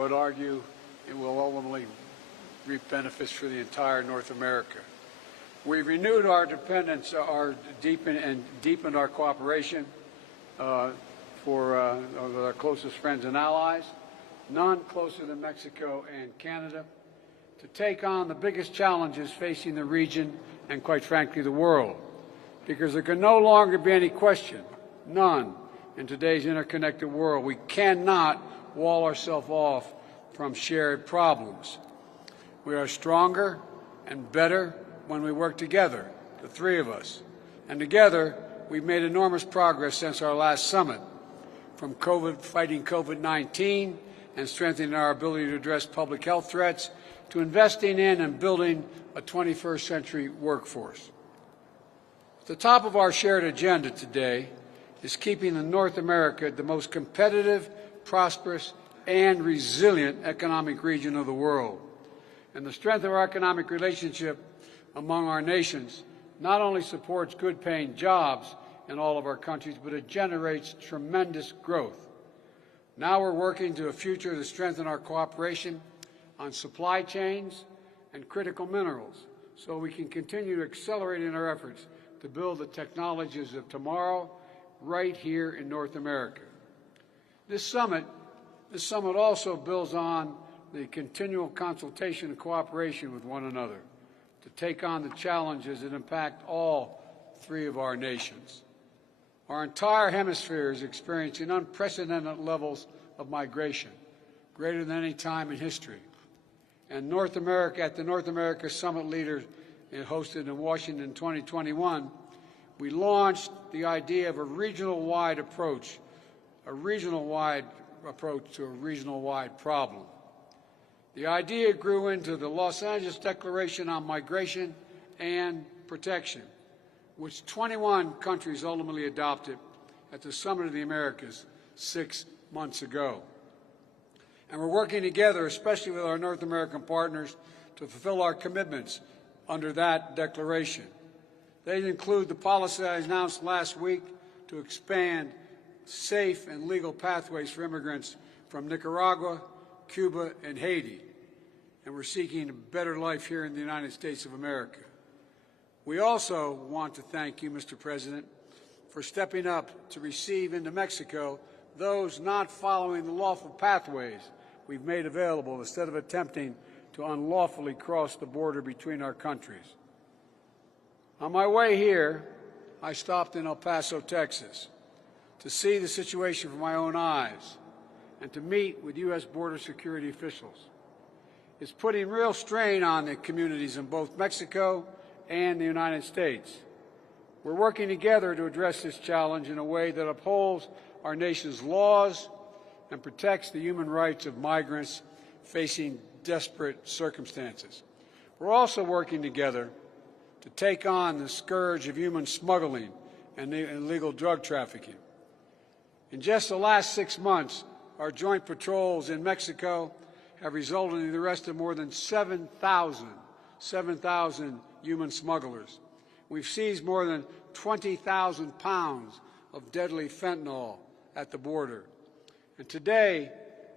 I would argue it will ultimately reap benefits for the entire North America. We've renewed our dependence, deepened our cooperation with our closest friends and allies, none closer than Mexico and Canada, to take on the biggest challenges facing the region and, quite frankly, the world. Because there can no longer be any question, none, in today's interconnected world. We cannot wall ourselves off from shared problems. We are stronger and better when we work together, the three of us. And together, we've made enormous progress since our last summit, from fighting COVID-19 and strengthening our ability to address public health threats, to investing in and building a 21st century workforce. At the top of our shared agenda today is keeping North America the most competitive, prosperous, and resilient economic region of the world. And the strength of our economic relationship among our nations not only supports good-paying jobs in all of our countries, but it generates tremendous growth. Now we're working to a future to strengthen our cooperation on supply chains and critical minerals so we can continue to accelerate in our efforts to build the technologies of tomorrow right here in North America. This summit also builds on the continual consultation and cooperation with one another to take on the challenges that impact all three of our nations. Our entire hemisphere is experiencing unprecedented levels of migration, greater than any time in history. And North America, at the North America Summit Leaders hosted in Washington in 2021, we launched the idea of a regional-wide approach to a regional-wide problem. The idea grew into the Los Angeles Declaration on Migration and Protection, which 21 countries ultimately adopted at the Summit of the Americas 6 months ago. And we're working together, especially with our North American partners, to fulfill our commitments under that declaration. They include the policy I announced last week to expand safe and legal pathways for immigrants from Nicaragua, Cuba, and Haiti. And we're seeking a better life here in the United States of America. We also want to thank you, Mr. President, for stepping up to receive into Mexico those not following the lawful pathways we've made available instead of attempting to unlawfully cross the border between our countries. On my way here, I stopped in El Paso, Texas, to see the situation with my own eyes and to meet with U.S. border security officials. It's putting real strain on the communities in both Mexico and the United States. We're working together to address this challenge in a way that upholds our nation's laws and protects the human rights of migrants facing desperate circumstances. We're also working together to take on the scourge of human smuggling and illegal drug trafficking. In just the last 6 months, our joint patrols in Mexico have resulted in the arrest of more than 7,000 human smugglers. We've seized more than 20,000 pounds of deadly fentanyl at the border. And today,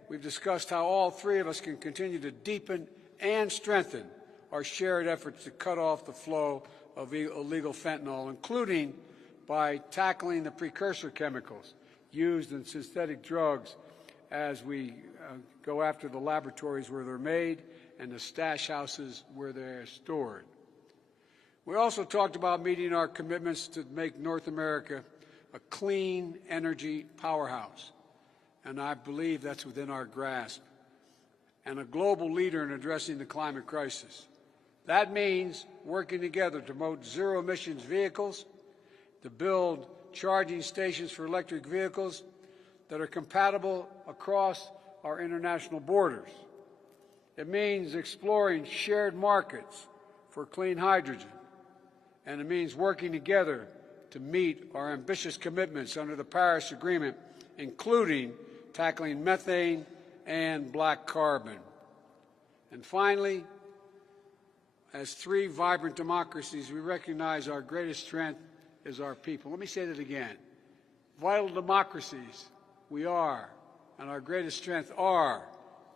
we've discussed how all three of us can continue to deepen and strengthen our shared efforts to cut off the flow of illegal fentanyl, including by tackling the precursor chemicals used in synthetic drugs as we go after the laboratories where they're made and the stash houses where they're stored. We also talked about meeting our commitments to make North America a clean energy powerhouse, and I believe that's within our grasp, and a global leader in addressing the climate crisis. That means working together to promote zero-emissions vehicles, to build charging stations for electric vehicles that are compatible across our international borders. It means exploring shared markets for clean hydrogen, and it means working together to meet our ambitious commitments under the Paris Agreement, including tackling methane and black carbon. And finally, as three vibrant democracies, we recognize our greatest strength is our people. Let me say that again. Vital democracies we are, and our greatest strength are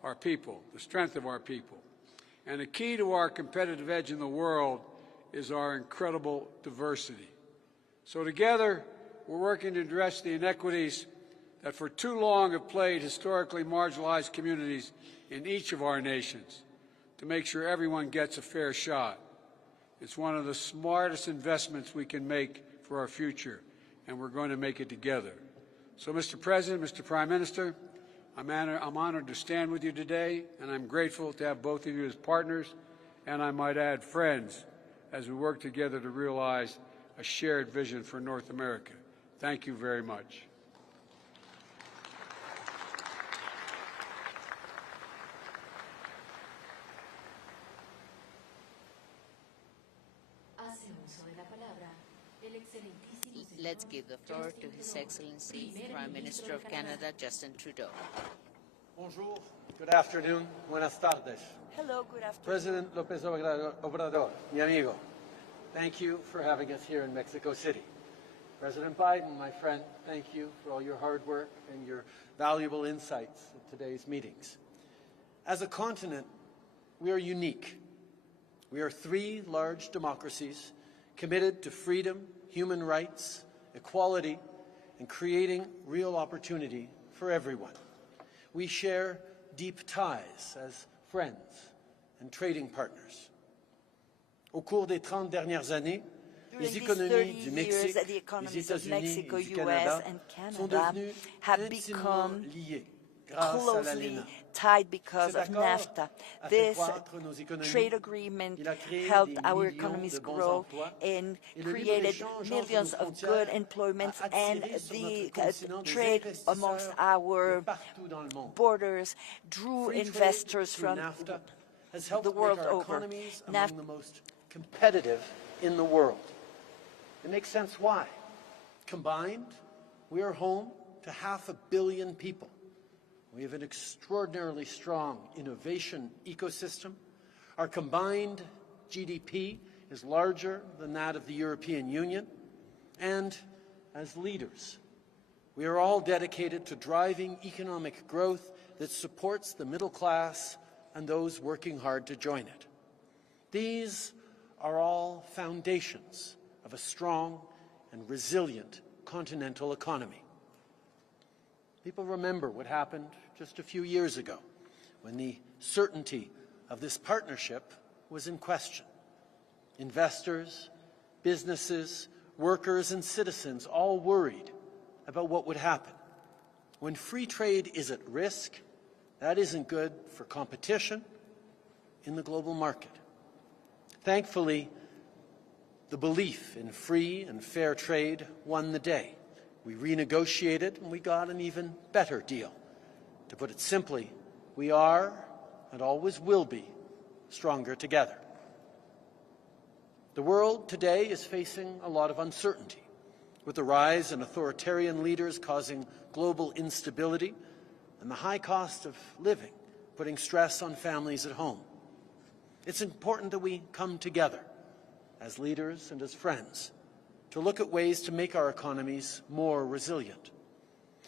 our people, the strength of our people. And the key to our competitive edge in the world is our incredible diversity. So together, we're working to address the inequities that for too long have plagued historically marginalized communities in each of our nations to make sure everyone gets a fair shot. It's one of the smartest investments we can make for our future, and we're going to make it together. So, Mr. President, Mr. Prime Minister, I'm honored to stand with you today, and I'm grateful to have both of you as partners, and I might add friends, as we work together to realize a shared vision for North America. Thank you very much. Let's give the floor to His Excellency, Prime Minister of Canada, Justin Trudeau. Bonjour, good afternoon, buenas tardes. Hello, good afternoon. President López Obrador, mi amigo, thank you for having us here in Mexico City. President Biden, my friend, thank you for all your hard work and your valuable insights at today's meetings. As a continent, we are unique. We are three large democracies committed to freedom, human rights, equality, and creating real opportunity for everyone. We share deep ties as friends and trading partners. Au cours des 30 dernières années, les économies du Mexique, des États-Unis et du Canada sont devenues intimement liées grâce à l'ALENA. Tied because of NAFTA. This trade agreement helped our economies grow and created millions of good employment, and the trade amongst our borders drew investors from the world over. Economies among the most competitive in the world. It makes sense why. Combined, we are home to 500 million people. We have an extraordinarily strong innovation ecosystem. Our combined GDP is larger than that of the European Union. And as leaders, we are all dedicated to driving economic growth that supports the middle class and those working hard to join it. These are all foundations of a strong and resilient continental economy. People remember what happened just a few years ago when the certainty of this partnership was in question. Investors, businesses, workers, and citizens all worried about what would happen. When free trade is at risk, that isn't good for competition in the global market. Thankfully, the belief in free and fair trade won the day. We renegotiated and we got an even better deal. To put it simply, we are and always will be stronger together. The world today is facing a lot of uncertainty, with the rise in authoritarian leaders causing global instability and the high cost of living putting stress on families at home. It's important that we come together as leaders and as friends to look at ways to make our economies more resilient.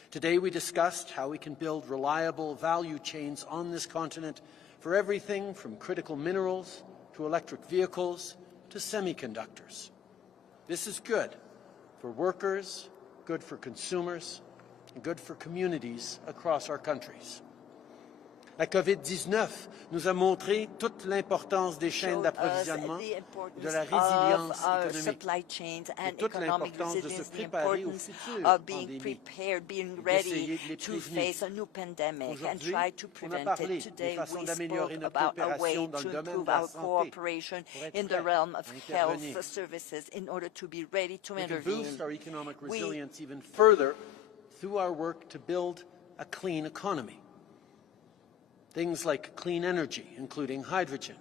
Today we discussed how we can build reliable value chains on this continent for everything from critical minerals to electric vehicles to semiconductors. This is good for workers, good for consumers, and good for communities across our countries. La COVID-19 nous a montré toute l'importance des chaînes d'approvisionnement, de la résilience économique et toute l'importance de se préparer au futur pandémie, d'essayer de les prévenir. Aujourd'hui, on a parlé des façons d'améliorer notre coopération dans le domaine de la santé pour être prêt à intervenir. We can boost our economic resilience even further through our work to build a clean economy. Things like clean energy, including hydrogen,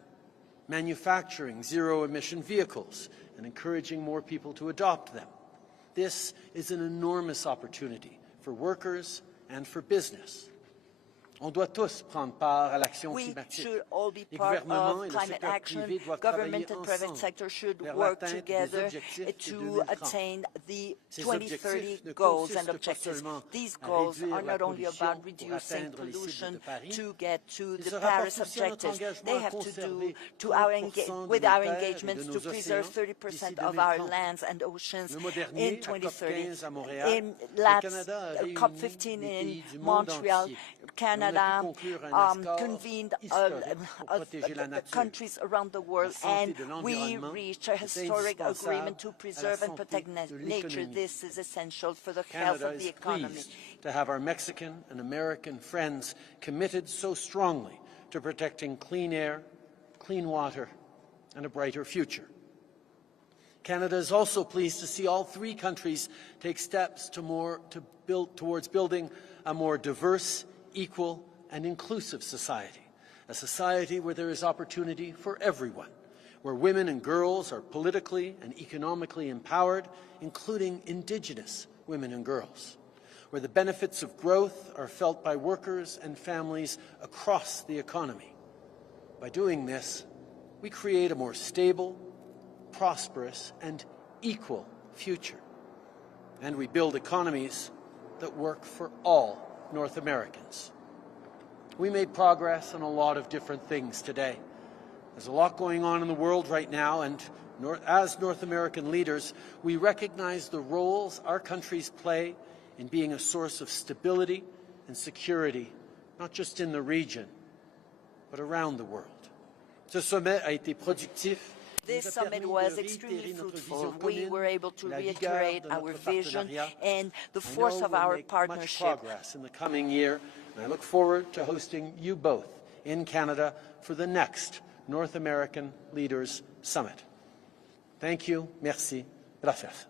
manufacturing zero-emission vehicles, and encouraging more people to adopt them. This is an enormous opportunity for workers and for business. On doit tous prendre part à l'action We climatique. should all be Les part gouvernements of et le climate secteur action. privé doivent Government travailler and private ensemble sector should vers work l'atteinte des together objectifs de to 2030. attain the Ces 2030 objectifs ne goals and consistent pas objectives. seulement These à goals réduire are la not only pollution about pour reducing atteindre les cibles pollution de Paris. to get to Ils the se Paris rapportent aussi à notre objectives. engagement They à have to do conserver to our 30% with de nos our terres et de engagements nos to preserve océans 30% d'ici of our 2030. lands and oceans Le mois dernier, in à COP 2030. 15 à Montréal, In le Canada a réuni COP15 des in pays du monde Montreal, entier. Canada conclure un accord convened historique pour protéger la nature, countries around the world, la santé and de we l'environnement reached a est historic indispensable agreement to à la preserve and santé protect de nature. l'économie. This is essential for the health Canada of the is economy. pleased to have our Mexican and American friends committed so strongly to protecting clean air, clean water, and a brighter future. Canada is also pleased to see all three countries take steps towards building a more diverse, equal, and inclusive society, a society where there is opportunity for everyone, where women and girls are politically and economically empowered, including Indigenous women and girls, where the benefits of growth are felt by workers and families across the economy. By doing this, we create a more stable, prosperous, and equal future. And we build economies that work for all North Americans. We made progress on a lot of different things today. There's a lot going on in the world right now, and as North American leaders, we recognize the roles our countries play in being a source of stability and security, not just in the region, but around the world. Ce sommet a été productif. This summit was extremely fruitful. We were able to reiterate our vision and the force of our partnership. Much progress in the coming year, and I look forward to hosting you both in Canada for the next North American Leaders Summit. Thank you. Merci. Gracias.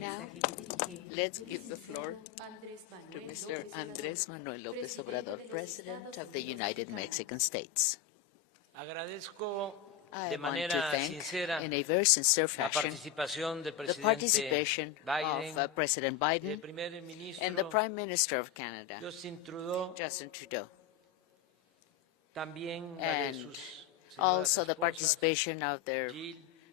Now, let's give the floor to Mr. Andrés Manuel López Obrador, President of the United Mexican States. I want to thank, in a very sincere fashion, the participation of President Biden and the Prime Minister of Canada, Justin Trudeau, and also the participation of their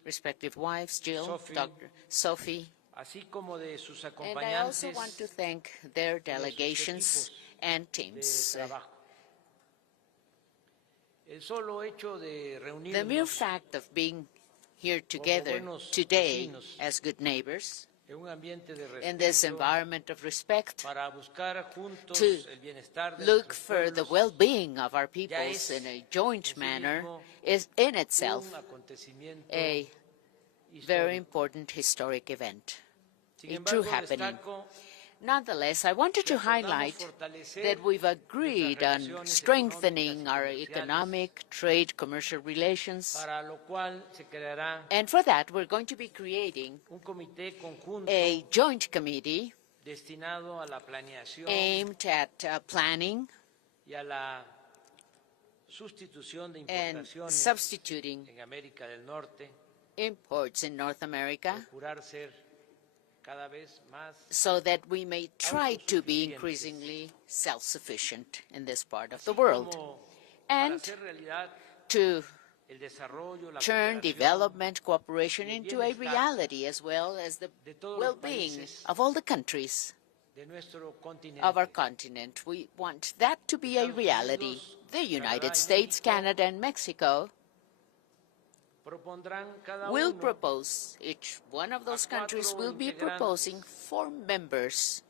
respective wives, Jill, Dr. Sophie, and I also want to thank their delegations and teams. The mere fact of being here together today as good neighbors in this environment of respect to look for the well-being of our peoples in a joint manner is in itself a very important historic event, a true happening. Nonetheless, I wanted to highlight that we've agreed on strengthening our economic, trade, commercial relations, and for that we're going to be creating a joint committee aimed at planning and substituting imports in North America so that we may try to be increasingly self-sufficient in this part of the world and to turn development cooperation into a reality as well as the well-being of all the countries of our continent. We want that to be a reality. The United States, Canada, and Mexico will propose, each one of those countries will be proposing 4 members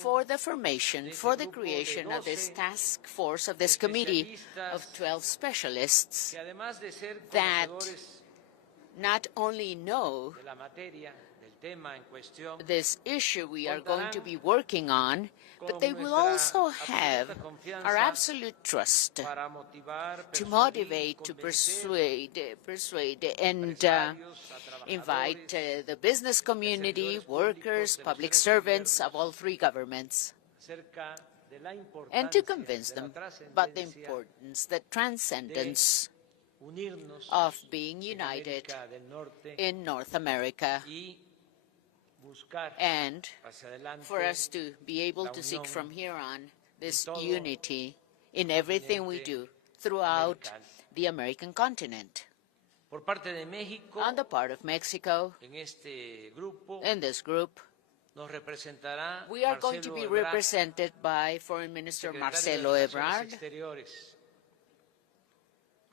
for the formation, for the creation of this task force, of this committee of 12 specialists that not only know this issue we are going to be working on, but they will also have our absolute trust to motivate, to persuade, and invite the business community, workers, public servants of all 3 governments, and to convince them about the importance, the transcendence of being united in North America and for us to be able to seek from here on this unity in everything we do throughout the American continent. On the part of Mexico, in this group, we are going to be represented by Foreign Minister Marcelo Ebrard,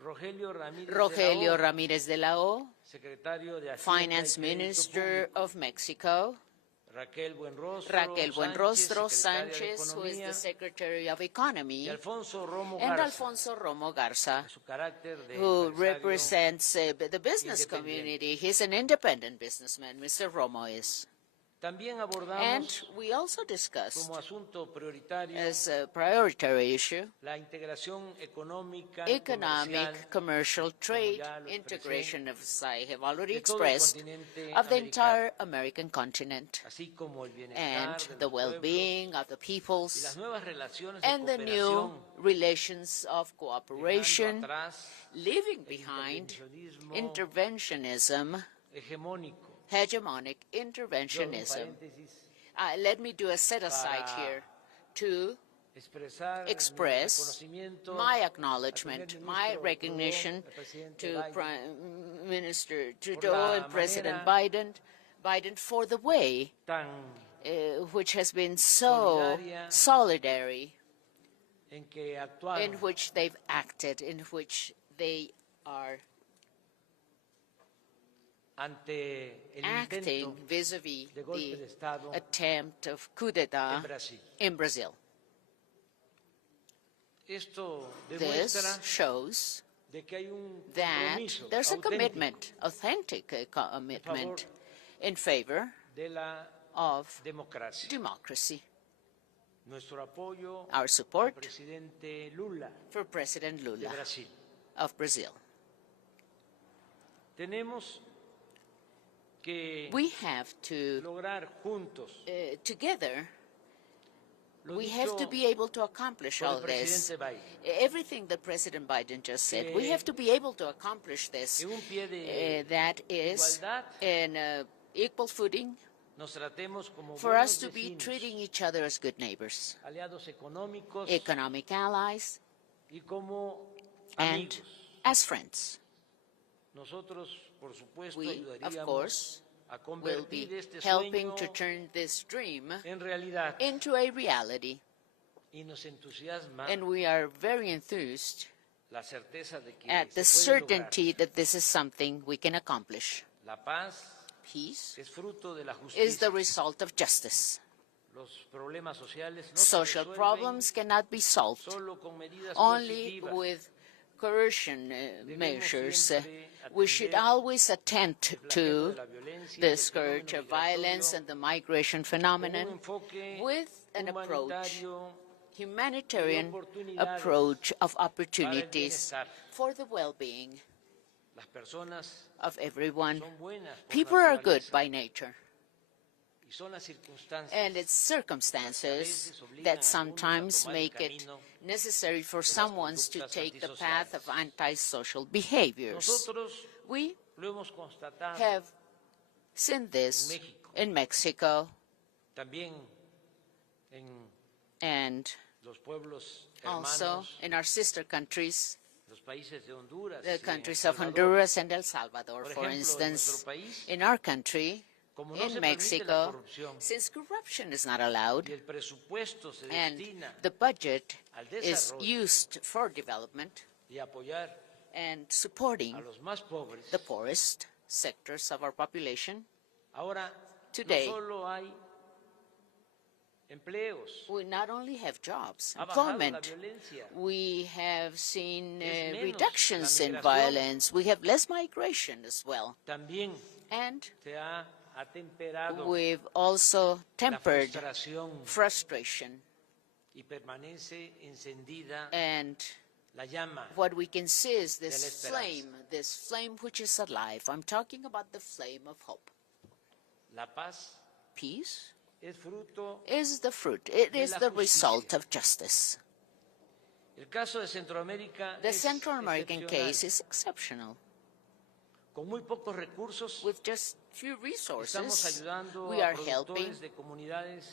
Rogelio Ramírez de la O, Finance Minister of Mexico, Raquel Buenrostro Sanchez, who is the Secretary of Economy, and Alfonso Romo Garza, who represents the business community. He's an independent businessman, Mr. Romo is. And we also discussed, as a priority issue, economic, commercial, trade, integration, as I have already expressed, of the entire American continent, and the well-being of the peoples, and the new relations of cooperation, leaving behind interventionism, hegemonic interventionism. Let me do a set-aside here to express my acknagnowledgement, my recognition to Prime Minister Trudeau and President Biden for the way which has been so solidary, in which they've acted, in which they are acting vis-a-vis the attempt of coup d'etat in Brazil. This shows that there's a commitment, authentic commitment, in favor of democracy. Our support for President Lula of Brazil. We have to, together, we have to be able to accomplish all this. Everything that President Biden just said, we have to be able to accomplish this. That is, in equal footing, for us to be treating each other as good neighbors, economic allies, and as friends. We, of course, will be helping to turn this dream into a reality. And we are very enthused at the certainty that this is something we can accomplish. Peace is the result of justice. Social problems cannot be solved only with coercion measures. We should always attend to the scourge of violence and the migration phenomenon with an approach, humanitarian approach of opportunities for the well-being of everyone. People are good by nature. And it's circumstances that sometimes make it necessary for someone to take the path of antisocial behaviors. We have seen this in Mexico and also in our sister countries, the countries of Honduras and El Salvador, for instance. In our country, in Mexico, since corruption is not allowed and the budget is used for development and supporting the poorest sectors of our population, today we not only have jobs, employment, we have seen reductions in violence, we have less migration as well. And we've also tempered frustration, and what we can see is this flame which is alive. I'm talking about the flame of hope. Peace is the fruit, it is the result of justice. The Central American case is exceptional. Con muy pocos recursos, With just few resources, ayudando we a are helping productores de comunidades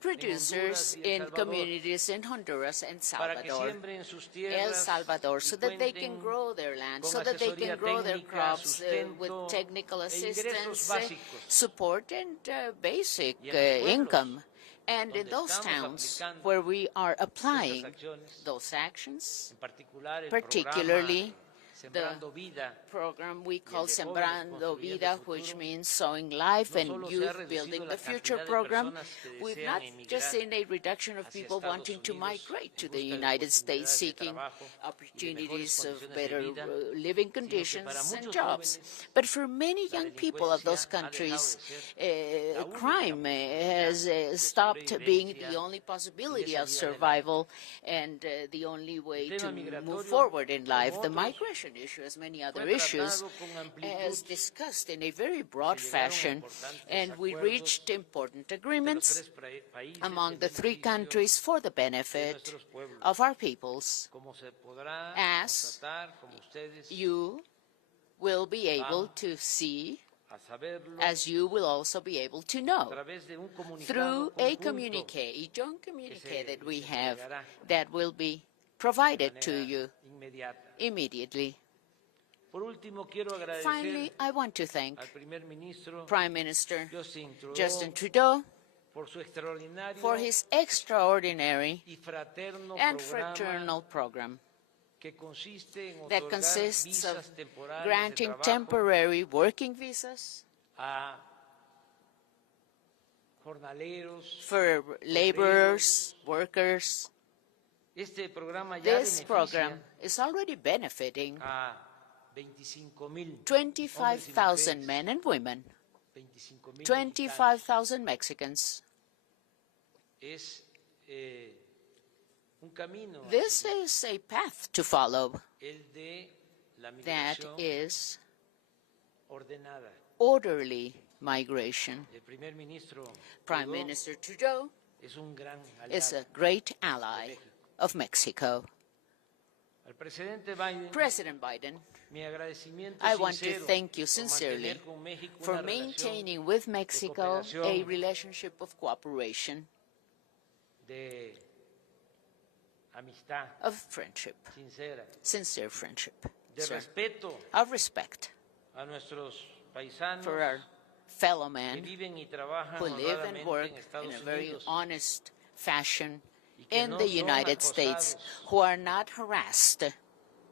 producers en Honduras y in El Salvador communities in Honduras and para que Salvador, siembren sus El tierras Salvador, so that they can cuenten grow their land, con so that they asesoría can grow their técnica, crops with sustento technical e ingresos assistance, básicos. support, and basic Y en los pueblos income. And in donde those estamos towns aplicando where we are applying estas acciones, those actions, en particular el particularly programa Sembrando Vida, program we call de jóvenes Sembrando construyendo Vida, el which futuro, means sowing life no and solo se ha youth reducido building la the future cantidad de program. personas que We've desean not just emigrar seen a reduction of hacia people Estados wanting to Unidos migrate to en the busca de United States, oportunidades de seeking trabajo y de opportunities mejores of condiciones de better vida, living para conditions and muchos jobs. jóvenes, But for many la young people of those delincuencia ha dejado countries, de ser la única crime has stopped being the sobrevivencia only y possibility de of salida adelante. survival and the only way El to tema move migratorio, forward in life. como The otros, migration issue, as many other fue issues, tratado con amplitud. as discussed in a very broad Se llegaron a fashion, importantes and we acuerdos reached important entre los agreements tres países among en the three beneficio countries for the de benefit nuestros pueblos. of our peoples. Como se podrá As constatar, como ustedes you will be able van to see, a saberlo, as you will also be able to a know, través de un through comunicado a conjunto communique, a joint communique that we have entregará that will be de provided to manera you inmediata. immediately. Por último, quiero agradecer Finally, I want to thank al primer ministro Prime Minister Trudeau Justin Trudeau por su extraordinario for his extraordinary y fraterno and programa fraternal program que consiste en that otorgar consists of visas temporales granting de trabajo temporary working visas a jornaleros. for laborers, workers. Este programa ya This program beneficia is already benefiting a 25,000 25,000 men and women, 25,000 25,000 Mexicans. Es un camino a This seguir, is a path to follow el de la that migración is ordenada. orderly migration. El primer ministro Prime Trudeau Minister Trudeau es un gran is aliado. a great ally of Mexico. Al presidente Biden, President Biden, mi agradecimiento I want to sincero thank you por sincerely mantener con México for una relación maintaining with Mexico a cooperación, relationship of cooperation, de amistad of friendship, sincera, sincere friendship, de sir, respeto of respect a nuestros paisanos for our fellow que men viven y trabajan who live and honradamente work en in Estados a very Unidos honest fashion y que in no the son United States, acosados who are not harassed,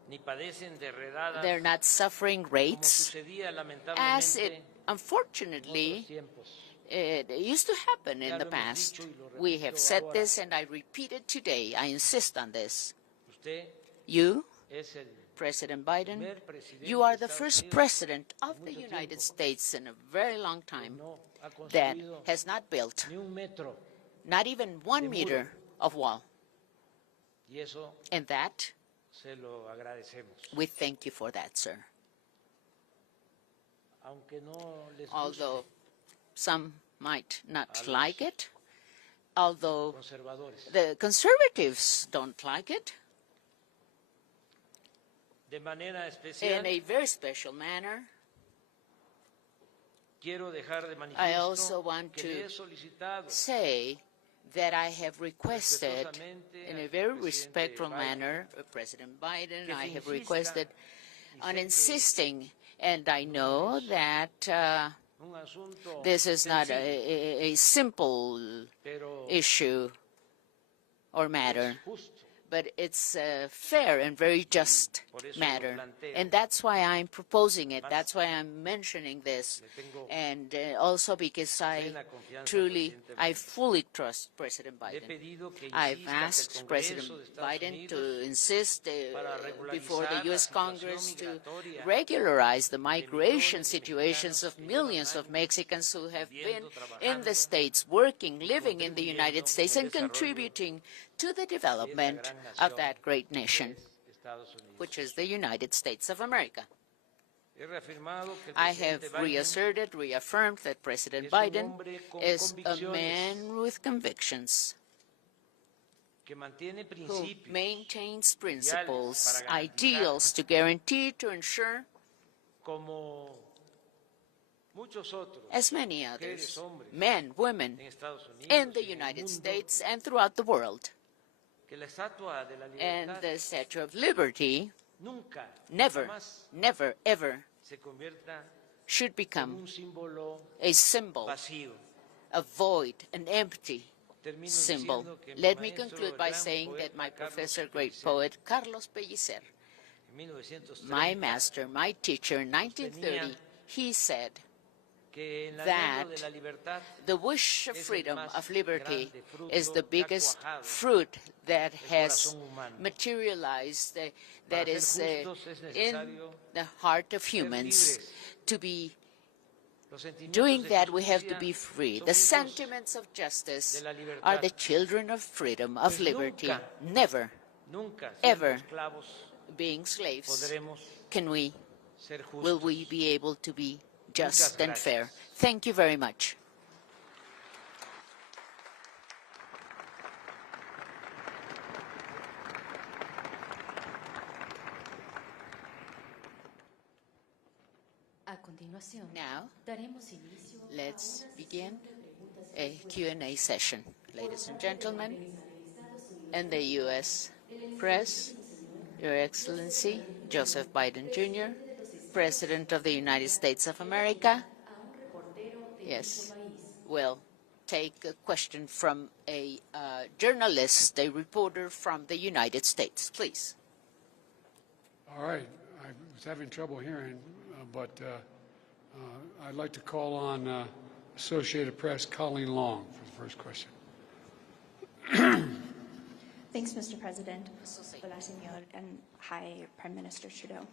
ni padecen de redadas they're not suffering como rapes, sucedía as it lamentablemente en unfortunately otros tiempos. it used to happen in Ya the lo hemos past. dicho y lo We have repito said ahora. this and I repeat it today. I insist on this. Usted You, es el President Biden, primer presidente you are de the Estados first Unidos president of en the mucho United tiempo States in a very long que time no ha that construido has not built ni un metro, not even 1 de meter of wall. y eso And that, se lo agradecemos. we thank you for that, sir. Aunque no les Although guste some might not los like it, although conservadores. the conservatives don't like it, De manera especial, in a very special manner, quiero dejar de I also manifiesto want que to le he solicitado say that I have requested in a very respectful manner, President Biden, I have requested on insisting, and I know that un asunto this is not sencillo, a simple pero issue or matter, justo. but it's a fair and very just matter. And that's why I'm proposing it. That's why I'm mentioning this. And also because I fully trust President He Biden. pedido que I've insista ante el asked Congreso President de Estados Biden Unidos to insist para before the regularizar U.S. la Congress situación to migratoria regularize the migration millones de situations mexicanos of que llevan millions of años Mexicans who have been viviendo, in the trabajando, States, working, living in the contribuyendo United States, con el and desarrollo contributing to the de esa development gran of nación that great que nation, es Estados Unidos. which is the United States of America. He reafirmado que el I have presidente Biden reaffirmed that President es un Biden hombre con is a convicciones. man with convictions. who maintains principles, ideals to guarantee, to ensure, as many others, men, women, in the United States and throughout the world. And the Statue of Liberty never, never, ever should become a symbol, a void, an empty symbol. Let me conclude by saying that my professor, great poet, Carlos Pellicer, my master, my teacher in 1930, he said that the wish of freedom, of liberty, is the biggest fruit that has materialized, that is in the heart of humans. To be doing that, we have to be free. The sentiments of justice are the children of freedom, of liberty. Never, ever being slaves will we be able to be just and fair. Thank you very much. Now, let's begin a Q&A session. Ladies and gentlemen, and the U.S. press, Your Excellency, Joseph Biden Jr., President of the United States of America, yes, will take a question from a journalist, a reporter from the United States. Please. All right. I was having trouble hearing, but I'd like to call on Associated Press Colleen Long for the first question. Thanks, Mr. President. Hola, señor, and hi, Prime Minister Trudeau.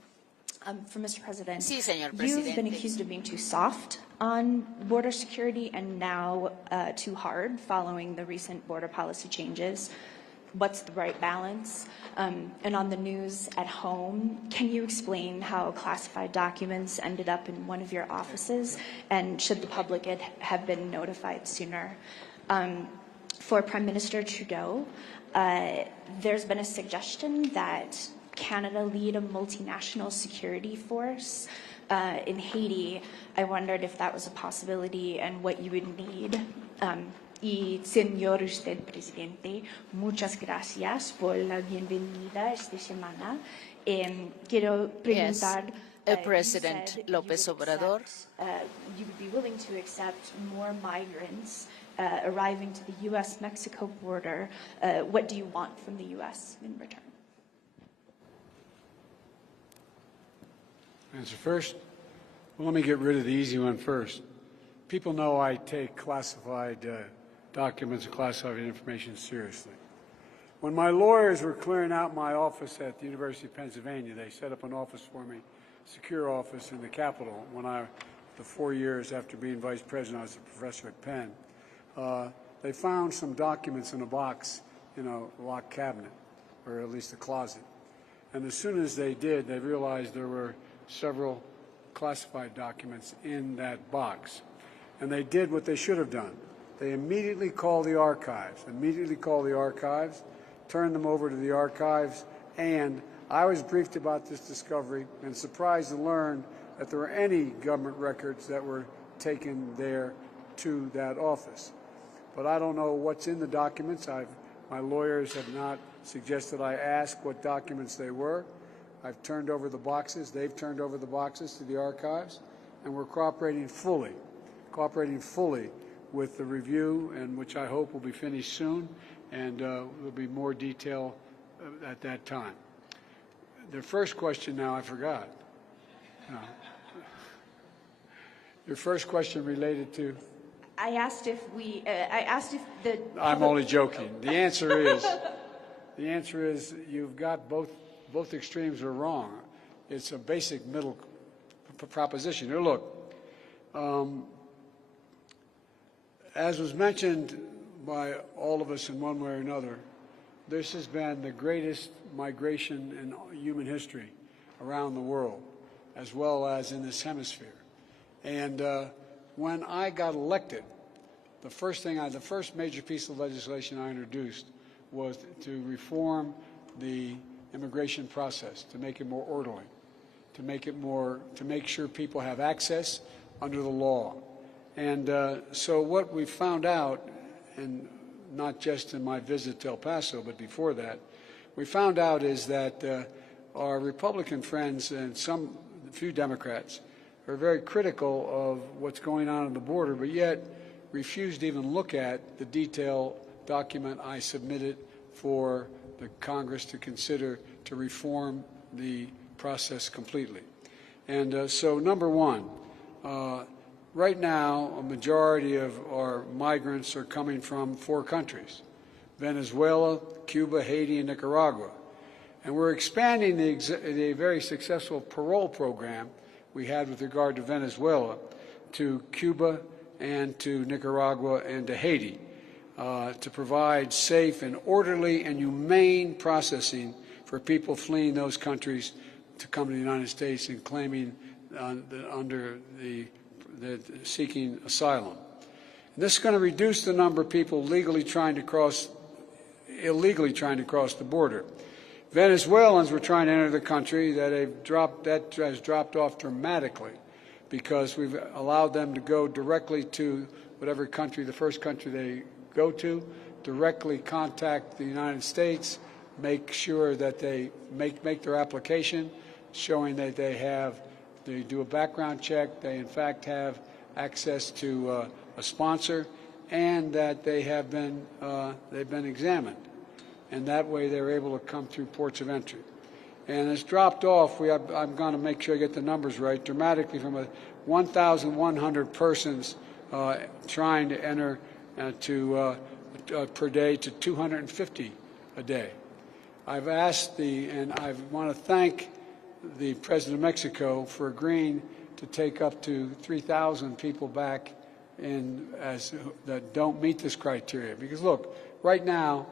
For Mr. President, Sí, señor you've Presidente. been accused of being too soft on border security and now too hard following the recent border policy changes. What's the right balance? And on the news at home, can you explain how classified documents ended up in one of your offices, and should the public have been notified sooner? For Prime Minister Trudeau, there's been a suggestion that Canada lead a multinational security force in Haiti. I wondered if that was a possibility and what you would need. Y señor usted presidente, muchas gracias por la bienvenida esta semana. Quiero preguntar. President López Obrador. You would be willing to accept more migrants arriving to the U.S.-Mexico border. What do you want from the U.S. in return? Answer first. Well, let me get rid of the easy one first. People know I take classified documents and classified information seriously. When my lawyers were clearing out my office at the University of Pennsylvania, they set up an office for me, secure office in the Capitol. When the 4 years after being vice president, I was a professor at Penn. They found some documents in a box in a locked cabinet, or at least a closet. And as soon as they did, they realized there were several classified documents in that box. And they did what they should have done. They immediately called the archives, turned them over to the archives, and I was briefed about this discovery and surprised to learn that there were any government records that were taken there to that office. But I don't know what's in the documents. My lawyers have not suggested I ask what documents they were. I've turned over the boxes. They've turned over the boxes to the archives, and we're cooperating fully with the review, and which I hope will be finished soon, and there'll be more detail at that time. The first question now I forgot. Your first question related to? I asked if the. I'm only joking. The answer is you've got both extremes are wrong. It's a basic middle proposition. Here, look. As was mentioned by all of us in one way or another, this has been the greatest migration in human history around the world, as well as in this hemisphere. And when I got elected, the first major piece of legislation I introduced was to reform the immigration process, to make it more orderly, to make sure people have access under the law. And so what we found out, and not just in my visit to El Paso, but before that, we found out is that our Republican friends and a few Democrats are very critical of what's going on the border, but yet refused to even look at the detailed document I submitted for the Congress to consider to reform the process completely. And so, number one, right now, a majority of our migrants are coming from 4 countries: Venezuela, Cuba, Haiti, and Nicaragua. And we're expanding the very successful parole program we had with regard to Venezuela to Cuba and to Nicaragua and to Haiti to provide safe and orderly and humane processing for people fleeing those countries to come to the United States and claiming seeking asylum. And this is going to reduce the number of people illegally trying to cross the border. Venezuelans were trying to enter the country that has dropped off dramatically because we've allowed them to go directly to whatever country, the first country they go to, directly contact the United States, make sure that they make their application, showing that they do a background check, they in fact have access to a sponsor, and that they've been examined. And that way they're able to come through ports of entry. And it's dropped off, I'm going to make sure I get the numbers right, dramatically from 1,100 persons trying to enter per day to 250 a day. I've asked and I want to thank the President of Mexico for agreeing to take up to 3,000 people back that don't meet this criteria. Because look, right now,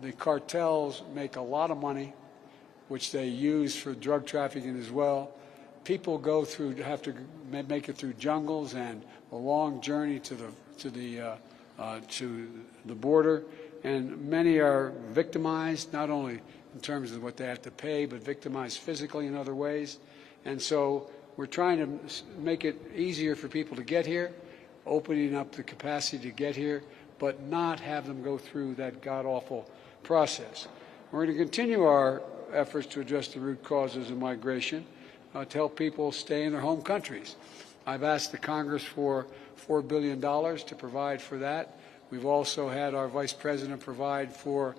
the cartels make a lot of money, which they use for drug trafficking as well. People have to make it through jungles and a long journey to the border, and many are victimized, not only in terms of what they have to pay, but victimized physically in other ways. And so we're trying to make it easier for people to get here, opening up the capacity to get here, but not have them go through that god-awful process. We're going to continue our efforts to address the root causes of migration to help people stay in their home countries. I've asked the Congress for $4 billion to provide for that. We've also had our Vice President provide for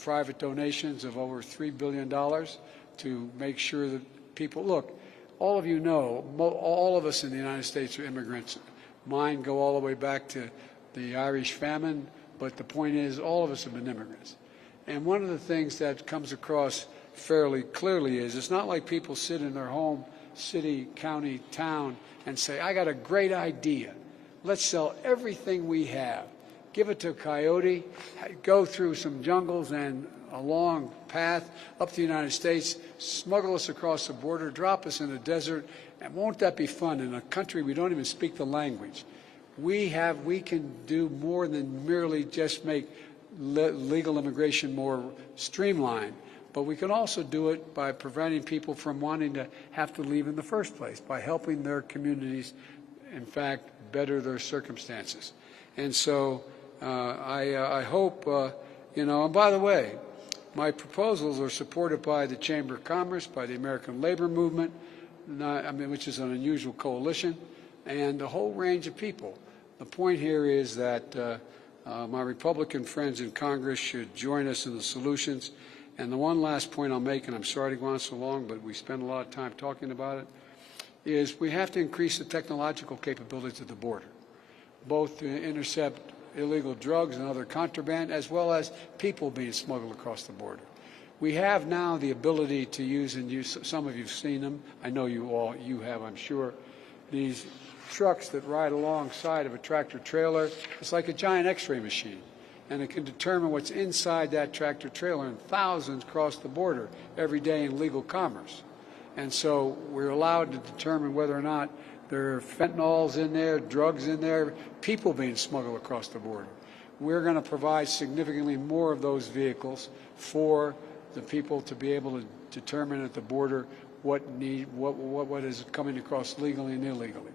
private donations of over $3 billion to make sure that people, look, all of you know, all of us in the United States are immigrants. Mine go all the way back to the Irish famine, but the point is all of us have been immigrants. And one of the things that comes across fairly clearly is it's not like people sit in their home, city, county, town, and say, I got a great idea. Let's sell everything we have. Give it to a coyote, go through some jungles and a long path up to the United States, smuggle us across the border, drop us in the desert, and won't that be fun in a country we don't even speak the language? We can do more than merely just make legal immigration more streamlined, but we can also do it by preventing people from wanting to have to leave in the first place, by helping their communities, in fact, better their circumstances. And so I hope, and by the way, my proposals are supported by the Chamber of Commerce, by the American Labor Movement, which is an unusual coalition, and a whole range of people. The point here is that my Republican friends in Congress should join us in the solutions. And the one last point I'll make, and I'm sorry to go on so long, but we spend a lot of time talking about it, is we have to increase the technological capabilities at the border, both to intercept illegal drugs and other contraband, as well as people being smuggled across the border. We have now the ability to use, and some of you have seen them, I know you have, I'm sure, these trucks that ride alongside of a tractor trailer. It's like a giant x-ray machine, and it can determine what's inside that tractor trailer, and thousands cross the border every day in legal commerce. And so we're allowed to determine whether or not there are fentanyls in there, drugs in there, people being smuggled across the border. we're going to provide significantly more of those vehicles for the people to be able to determine at the border what is coming across legally and illegally.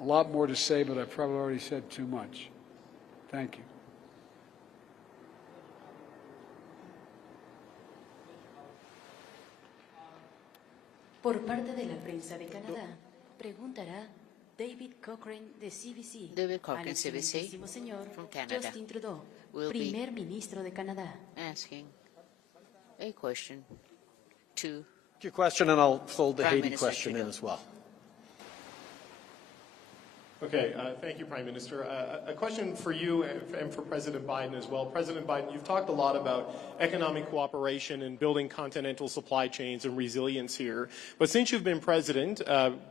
A lot more to say, but I probably already said too much. Thank you. Por parte de la prensa de Canadá, preguntará David Cochrane de CBC. David Cochrane, al CBC, excelentísimo señor from Canada, Justin Trudeau, will primer ministro de Canadá. asking a question to Your question, and I'll fold the Prime Haiti Minister question in Trudeau. as well. Okay, thank you, Prime Minister. A question for you and for President Biden as well. President Biden, you've talked a lot about economic cooperation and building continental supply chains and resilience here. But since you've been president,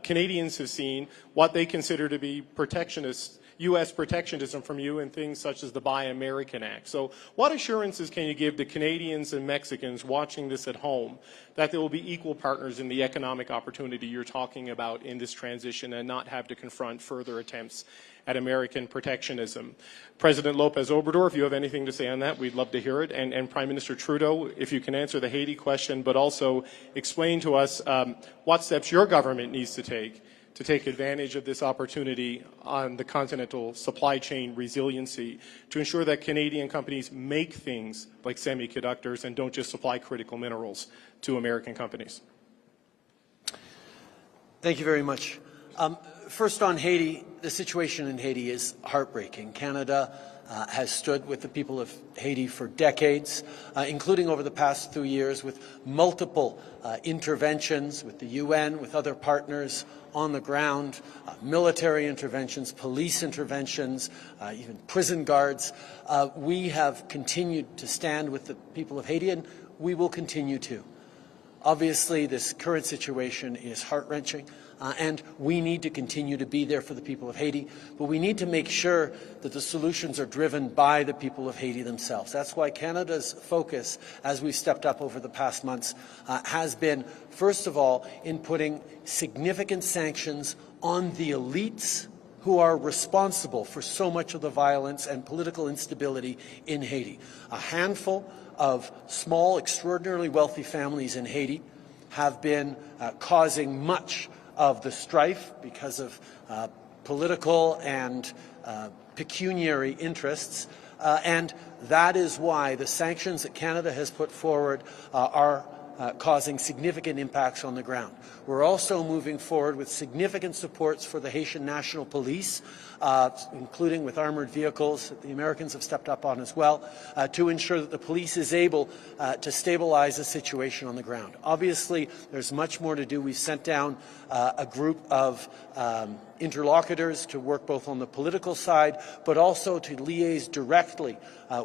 Canadians have seen what they consider to be protectionist U.S. protectionism from you in things such as the Buy American Act. So what assurances can you give to Canadians and Mexicans watching this at home that there will be equal partners in the economic opportunity you're talking about in this transition and not have to confront further attempts at American protectionism? President López Obrador, if you have anything to say on that, we'd love to hear it. And Prime Minister Trudeau, if you can answer the Haiti question, but also explain to us what steps your government needs to take advantage of this opportunity on the continental supply chain resiliency to ensure that Canadian companies make things like semiconductors and don't just supply critical minerals to American companies. Thank you very much. First on Haiti, the situation in Haiti is heartbreaking. Canada has stood with the people of Haiti for decades, including over the past 2 years with multiple interventions with the UN, with other partners on the ground, military interventions, police interventions, even prison guards. We have continued to stand with the people of Haiti, and we will continue to. Obviously, this current situation is heart-wrenching, and we need to continue to be there for the people of Haiti, but we need to make sure that the solutions are driven by the people of Haiti themselves. That's why Canada's focus, as we've stepped up over the past months, has been, first of all, in putting significant sanctions on the elites who are responsible for so much of the violence and political instability in Haiti. A handful of small, extraordinarily wealthy families in Haiti have been causing much of the strife because of political and pecuniary interests, and that is why the sanctions that Canada has put forward are causing significant impacts on the ground. We're also moving forward with significant supports for the Haitian National Police, including with armored vehicles that the Americans have stepped up on as well, to ensure that the police is able to stabilize the situation on the ground. Obviously, there's much more to do. We've sent down a group of interlocutors to work both on the political side, but also to liaise directly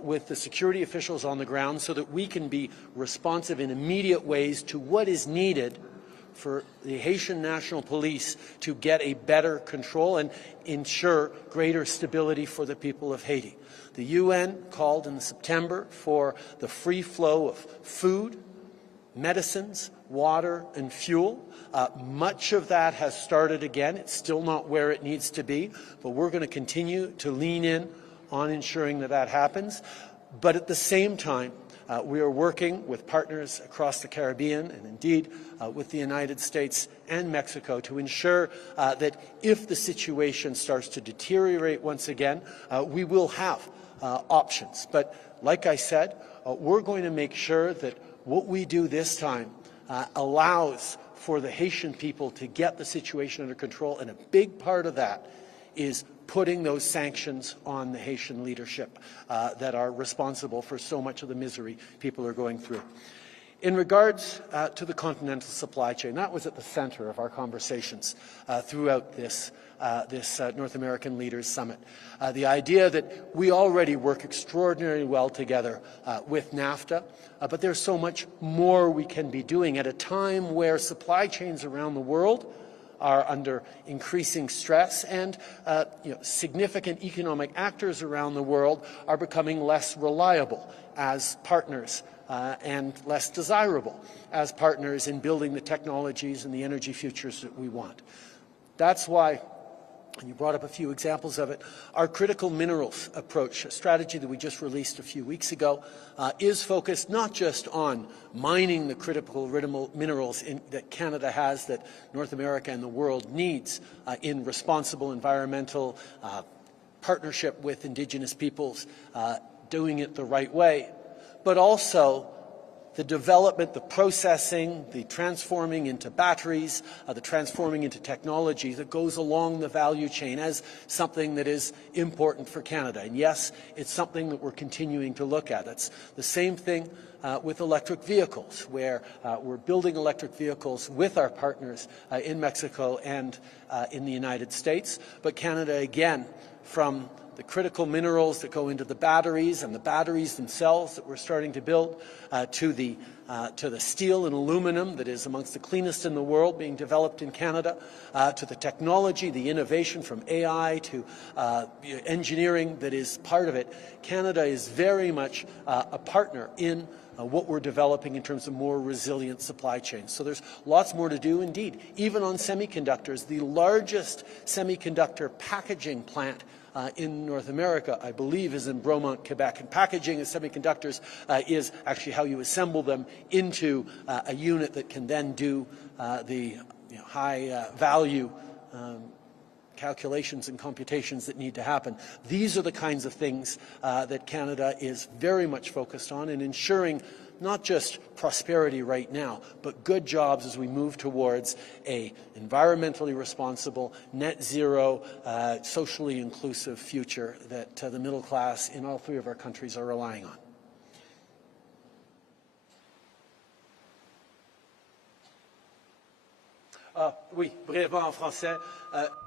with the security officials on the ground so that we can be responsive in immediate ways to what is needed for the Haitian National Police to get a better control and ensure greater stability for the people of Haiti. The UN called in September for the free flow of food, medicines, water, and fuel. Much of that has started again. It's still not where it needs to be, but we're going to continue to lean in on ensuring that that happens. But at the same time, we are working with partners across the Caribbean and indeed with the United States and Mexico to ensure that if the situation starts to deteriorate once again, we will have options. But like I said, we're going to make sure that what we do this time allows for the Haitian people to get the situation under control, and a big part of that is putting those sanctions on the Haitian leadership that are responsible for so much of the misery people are going through. In regards to the continental supply chain, that was at the center of our conversations throughout this North American Leaders Summit. The idea that we already work extraordinarily well together with NAFTA, but there's so much more we can be doing at a time where supply chains around the world are under increasing stress, and significant economic actors around the world are becoming less reliable as partners and less desirable as partners in building the technologies and the energy futures that we want. That's why and you brought up a few examples of it. Our critical minerals approach, a strategy that we just released a few weeks ago, is focused not just on mining the critical minerals that Canada has, that North America and the world needs in responsible environmental partnership with Indigenous peoples, doing it the right way, but also the development, the processing, the transforming into batteries, the transforming into technology that goes along the value chain as something that is important for Canada. And yes, it's something that we're continuing to look at. It's the same thing with electric vehicles, where we're building electric vehicles with our partners in Mexico and in the United States. But Canada, again, from the critical minerals that go into the batteries and the batteries themselves that we're starting to build, to the steel and aluminum that is amongst the cleanest in the world being developed in Canada, to the technology, the innovation from AI to engineering that is part of it. Canada is very much a partner in what we're developing in terms of more resilient supply chains. So there's lots more to do indeed. Even on semiconductors, the largest semiconductor packaging plant in North America, I believe, is in Bromont, Quebec. And packaging of semiconductors is actually how you assemble them into a unit that can then do the high value calculations and computations that need to happen. These are the kinds of things that Canada is very much focused on in ensuring not just prosperity right now, but good jobs as we move towards a environmentally responsible, net zero, socially inclusive future that the middle class in all three of our countries are relying on. Oui, brièvement en français.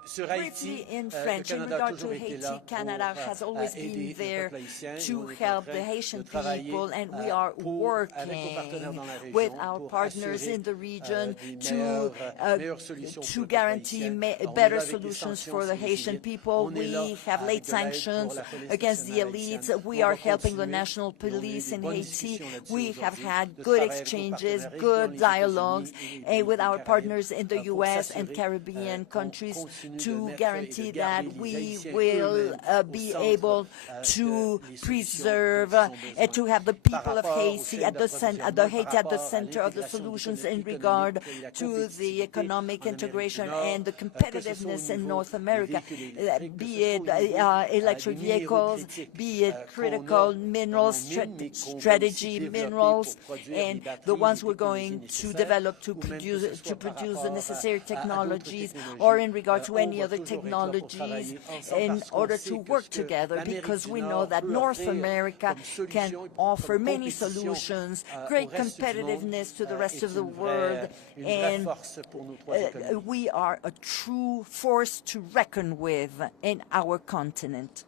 Sur Haiti, in French, in regard to Haiti, Canada has always been there to help the Haitian people, and we are working with our partners in the region to guarantee better solutions for the Haitian people. We have laid sanctions against the elites. We are helping the national police in Haiti. We have had good exchanges, good dialogues with our partners in the U.S. and Caribbean countries to guarantee that we will be able to preserve, to have the people of Haiti at the center of the solutions in regard to the economic integration and the competitiveness in North America, be it electric vehicles, be it critical minerals, strategy minerals, and the ones we're going to develop to produce the necessary technologies, or in regard to any other technologies, in order to work together, because we know that North America can offer many solutions, great competitiveness to the rest of the world, and we are a true force to reckon with in our continent.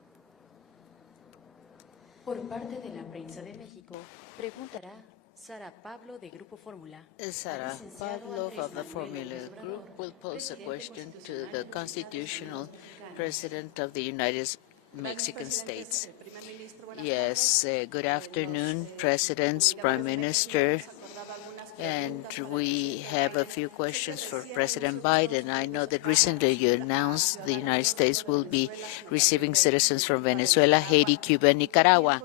Por parte de la prensa de México, preguntará Sara Pablo de Grupo Fórmula. Sara Pablo of the Formula Group will pose a question to the constitutional president of the United Mexican States. Yes, good afternoon, presidents, prime minister, and we have a few questions for President Biden. I know that recently you announced the United States will be receiving citizens from Venezuela, Haiti, Cuba, and Nicaragua.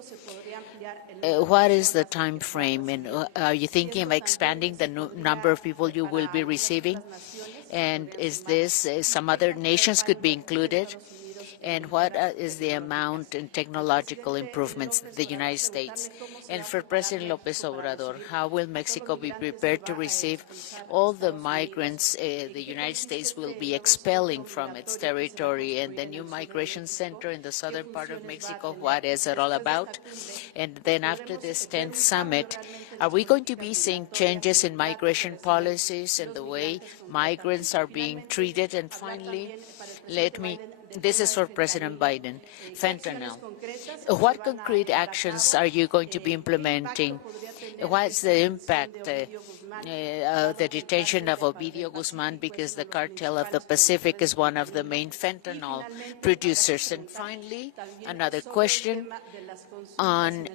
What is the time frame, and are you thinking of expanding the number of people you will be receiving? And is this some other nations could be included? And what is the amount in technological improvements in the United States? And for President López Obrador, how will Mexico be prepared to receive all the migrants the United States will be expelling from its territory? And the new migration center in the southern part of Mexico, what is it all about? And then after this 10th summit, are we going to be seeing changes in migration policies and the way migrants are being treated? And finally, this is for President Biden, fentanyl. What concrete actions are you going to be implementing? What's the impact of the detention of Ovidio Guzman, because the cartel of the Pacific is one of the main fentanyl producers? And finally, another question on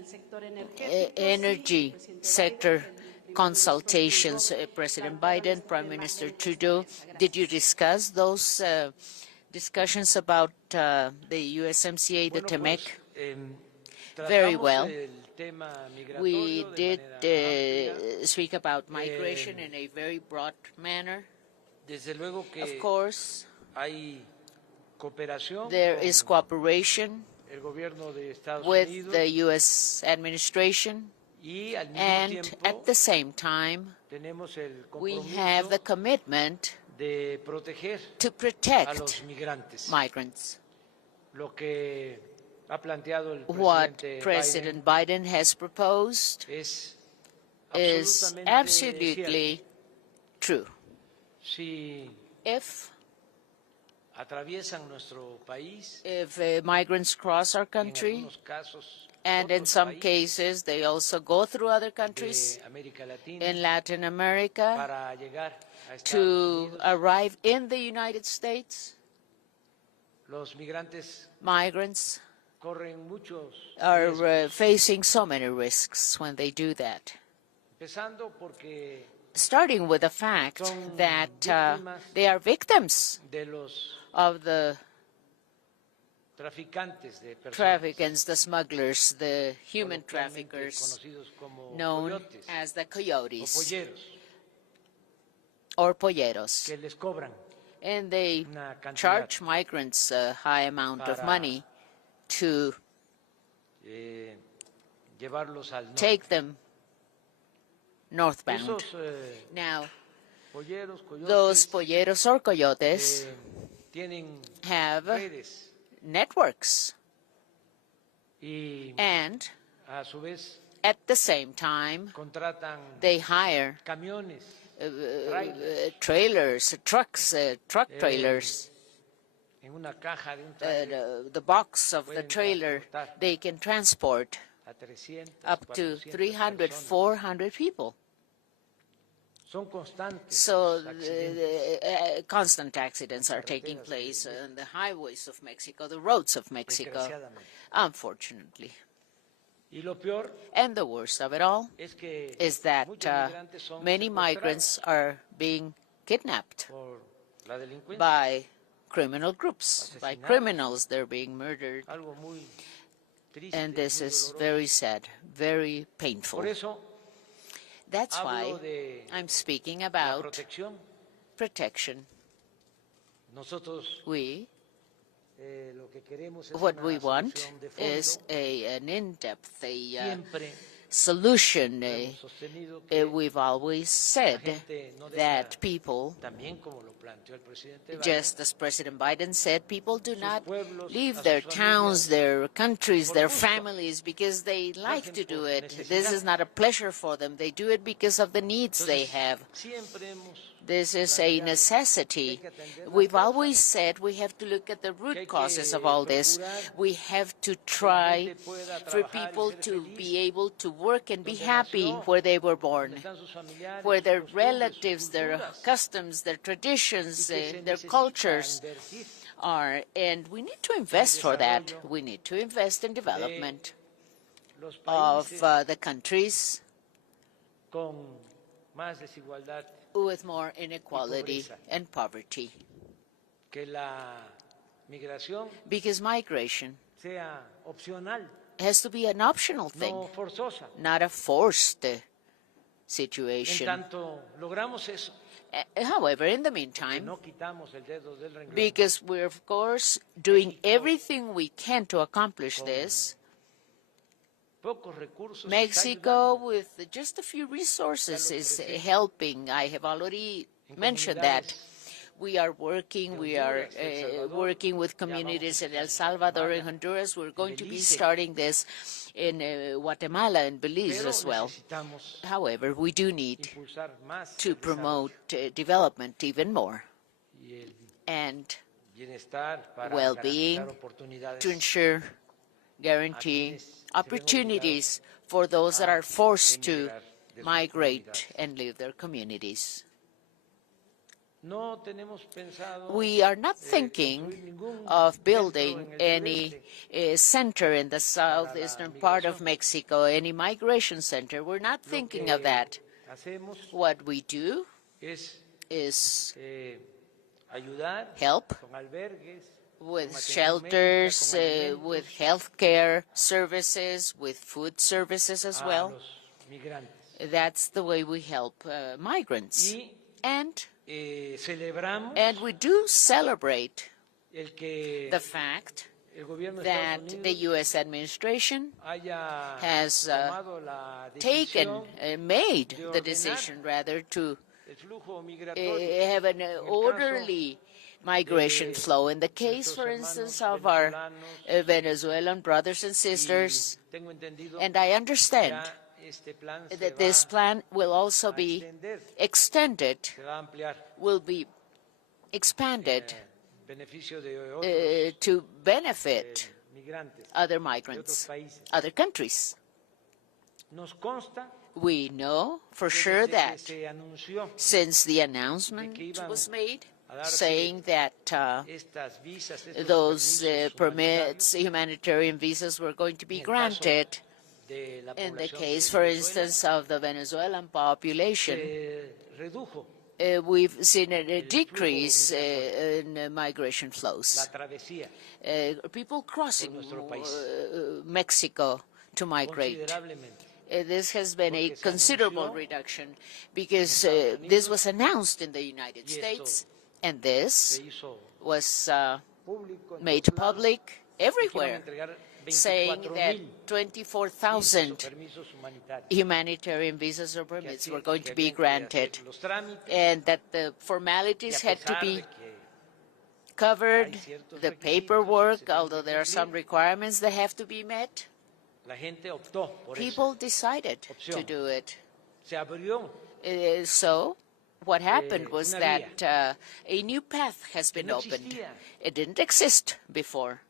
energy sector consultations. President Biden, Prime Minister Trudeau, did you discuss those discussions about the USMCA, the TEMEC. Very well. We did speak about migration in a very broad manner. Of course, there is cooperation with the U.S. administration, and at the same time, we have the commitment to protect migrants. What President Biden has proposed is absolutely true. If migrants cross our country, and in some cases they also go through other countries in Latin America to arrive in the United States, migrants are facing so many risks when they do that. Starting with the fact that they are victims of the traffickers, the smugglers, the human traffickers, known as the coyotes or polleros. And they charge migrants a high amount of money to take them northbound. Now, those polleros or coyotes have networks, and at the same time, they hire trailers, trucks, truck trailers. The box of the trailer, they can transport up to 300, 400 people. So constant accidents are taking place on the highways of Mexico, the roads of Mexico, unfortunately. And the worst of it all is that many migrants are being kidnapped by criminal groups, by criminals. They're being murdered. And this is very sad, very painful. That's why I'm speaking about protection. What we want is an in-depth solution. We've always said that people, just as President Biden said, people do not leave their towns, their countries, their families because they like to do it. This is not a pleasure for them. They do it because of the needs they have. This is a necessity. We've always said we have to look at the root causes of all this. We have to try for people to be able to work and be happy where they were born, where their relatives, their customs, their traditions, their cultures are. And we need to invest for that. We need to invest in development of the countries with more inequality and poverty. Because migration has to be an optional thing, not a forced situation. However, in the meantime, because we're of course doing everything we can to accomplish this, Mexico, with just a few resources, is helping. I have already mentioned that. We are working with communities in El Salvador and Honduras. We're going to be starting this in Guatemala and Belize as well. However, we do need to promote development even more and well-being to ensure, guarantee opportunities for those that are forced to migrate and leave their communities. We are not thinking of building any center in the southeastern part of Mexico, any migration center. We're not thinking of that. What we do is help with shelters, with healthcare services, with food services as well. That's the way we help migrants. And we do celebrate the fact that the U.S. administration has made the decision, rather, to have an orderly migration flow. In the case, for instance, of our Venezuelan brothers and sisters, and I understand that this plan will also be extended, will be expanded to benefit other migrants, other countries. We know for sure that since the announcement was made, saying that those permits, humanitarian visas, were going to be granted, in the case, for instance, of the Venezuelan population, we've seen a decrease in migration flows. People crossing Mexico to migrate. This has been a considerable reduction because this was announced in the United States, and this was made public everywhere, saying that 24,000 humanitarian visas or permits were going to be granted, and that the formalities had to be covered, the paperwork, although there are some requirements that have to be met. People decided to do it. So what happened was that a new path has been opened. It didn't exist before.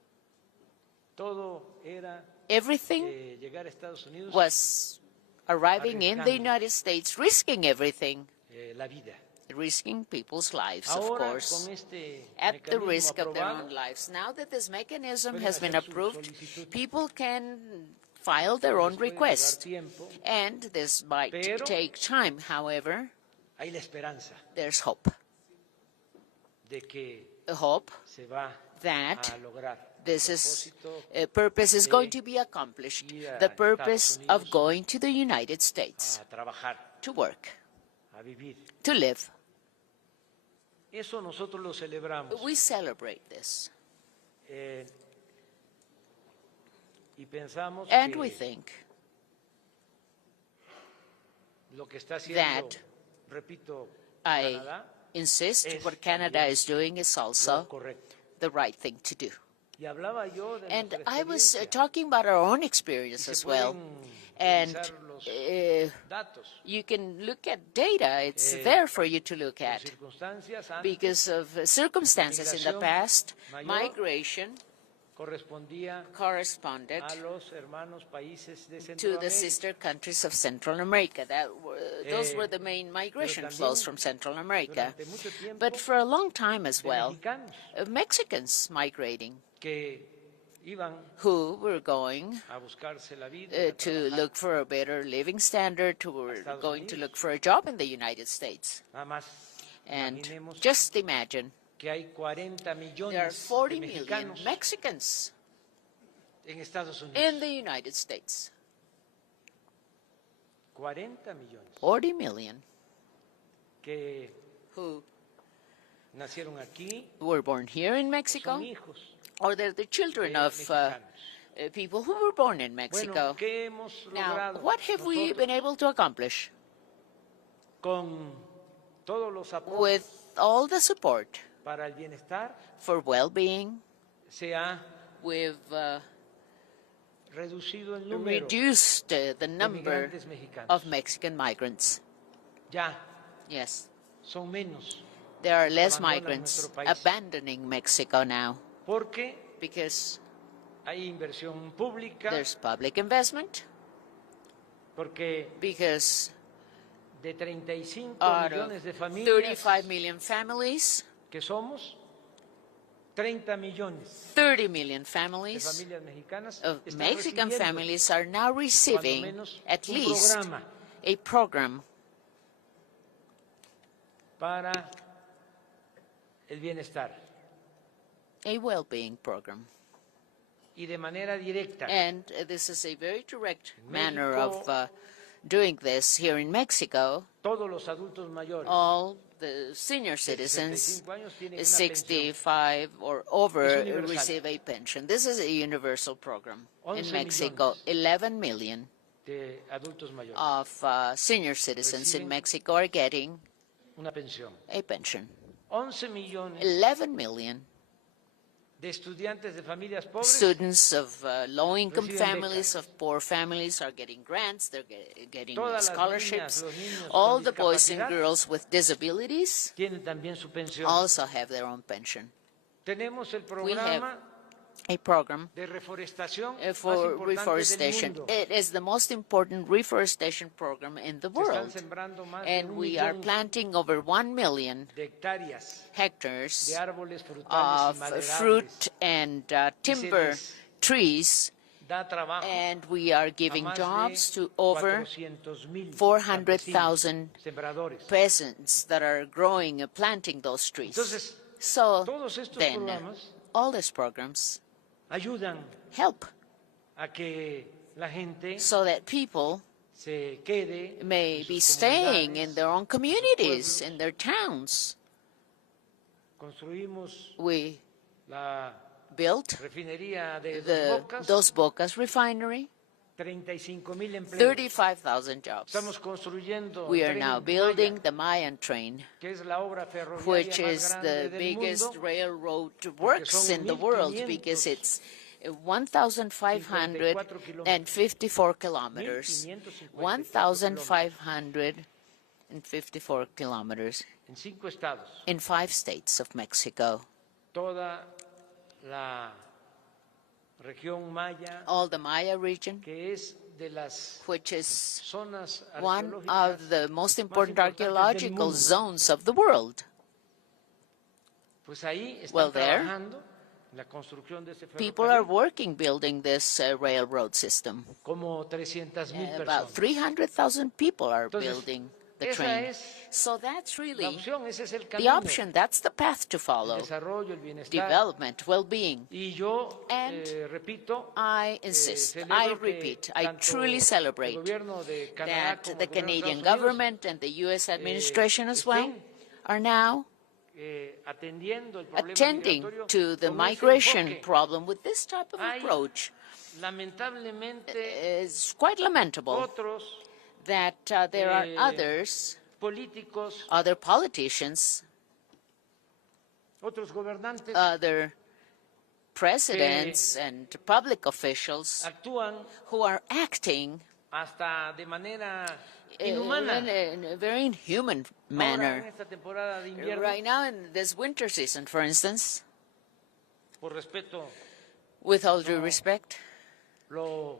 Everything was arriving in the United States, risking everything, risking people's lives, of course, at the risk of their own lives. Now that this mechanism has been approved, people can file their own request, and this might take time. However, there's hope. A hope that this purpose is going to be accomplished, the purpose of going to the United States to work, to live. We celebrate this. And we think that, I insist, what Canada is doing is also the right thing to do. And I was talking about our own experience as well. And you can look at data. It's there for you to look at. Because of circumstances in the past, migration corresponded to the sister countries of Central America. Those were the main migration flows from Central America. But for a long time as well, Mexicans migrating, who were going to look for a better living standard, who were going to look for a job in the United States. And just imagine, there are 40 million Mexicans in the United States. 40 million who were born here in Mexico, or they're the children of people who were born in Mexico. Now, what have we been able to accomplish? With all the support for well-being, we've reduced the number of Mexican migrants. Yes. There are less migrants abandoning Mexico now because there's public investment, because out of 35 million families, 30 million families of Mexican families are now receiving at least a program el bienestar. A well-being program. Y de manera directa. And this is a very direct manner México, of doing this here in Mexico. Todos los adultos mayores All the senior citizens, 65 años tienen una 65 or over, Es universal. receive a pension. This is a universal program in 11 Mexico. millones. 11 million de adultos mayores of senior citizens in Reciben Mexico are getting una pensión. a pension. 11 millones 11 million de estudiantes de familias pobres students of low-income Reciben families, of poor families, are getting grants, they're getting Todas las scholarships. niñas, los niños All con the boys and discapacidad girls with disabilities tienen también su pensión. also have their own pension. Tenemos el We have programa a program de reforestación más for importante reforestation. del mundo. It is the most important reforestation program in the Se están world. sembrando más de And un we are millón planting over 1 million de hectáreas hectares de árboles frutales of y maderables. fruit and timber les trees, Da trabajo and we are a giving más jobs de to over 400,000 400,000 campesinos, sembradores. peasants that are growing and planting those trees. Entonces, So todos estos then, programas all these programs ayudan help a que la gente so that people se quede may en be sus staying in comunidades. their own communities, pueblos. in their towns. Construimos We la built refinería de the Dos Bocas refinery, 35,000 empleos. 35,000 jobs. Estamos construyendo We el are tren now Maya, building the Mayan train, que es la obra ferroviaria which más is grande the del biggest mundo, railroad works son in the world 1,500 because it's 1,554 kilometers. 1,554 kilometers en 5 estados. in 5 states of Mexico. Toda la región Maya, All the Maya region, que es de las which is zonas one arqueológicas of the most más important importantes del archaeological mundo. zones of the world. Pues ahí están Well, there, trabajando en la construcción de ese People are ferrocarril working building this railroad system. como 300,000 About personas. 300,000 people are Entonces, building the esa train. es So that's la really opción, ese es el the camino. option. That's the path to El follow. desarrollo, el bienestar. Development, well-being. Y yo And repito, I insist, celebro I que repeat, I tanto truly el celebrate gobierno de Canadá that como the el gobierno de Canadian Estados Unidos, government and the U.S. administration as well estén are now atendiendo el problema attending migratorio to the con ese migration enfoque. problem with this type of Hay, approach. lamentablemente, It's quite lamentable otros that there are eh, others, políticos, other politicians, otros gobernantes other presidents and public officials actúan who are acting hasta de manera in inhumana. a very inhuman Ahora, en manner. esta temporada de invierno, Right now, in this winter season, for instance, por respeto, with all due respect, lo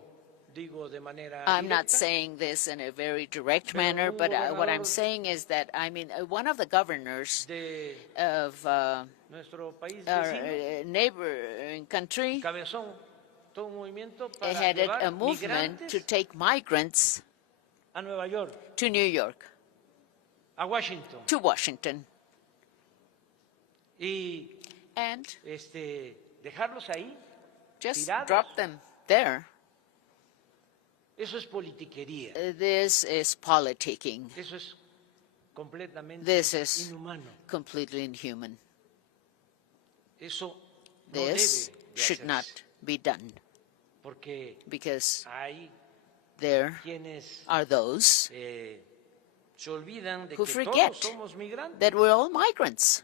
digo de manera I'm not directa, saying this in a very direct Pero manner, un but what I'm gobernador saying is that, I mean, one of the governors de of nuestro país our vecino neighboring country cabezón todo un movimiento para headed llevar a movement migrantes to take migrants a Nueva York, to New York, a Washington, to Washington, y and dejarlos ahí. just Tirados. drop them there. Eso es politiquería. This is politicking. Eso es completamente This is inhumano. completely inhuman. Eso no This debe de should not hacerse, be done porque because hay there quienes are those se olvidan de who que forget todos somos migrantes. that we're all migrants.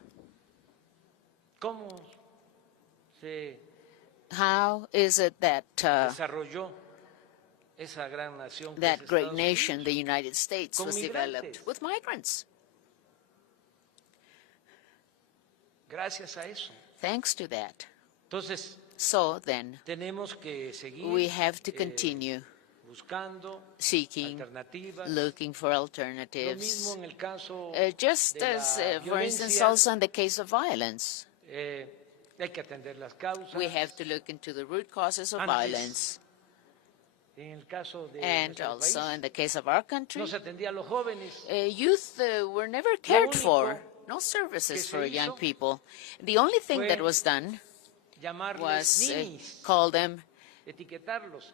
¿Cómo se How is it that desarrolló esa gran nación que that es great Estados nation, Unidos? the United States, Con was migrantes. developed with migrants? Gracias a eso. Thanks to that. Entonces, So then, tenemos que seguir we have to continue buscando seeking, alternativas. looking for Lo alternatives. mismo en el caso Just de as, la for instance, violencia, also in the case of violence, hay que atender las causas. we have to look into the root causes of Antes, violence. En el caso de And nuestro also país, in the case of our country, no se atendía a los jóvenes. youth were never cared único for. no services for young people. The only thing that was done was call them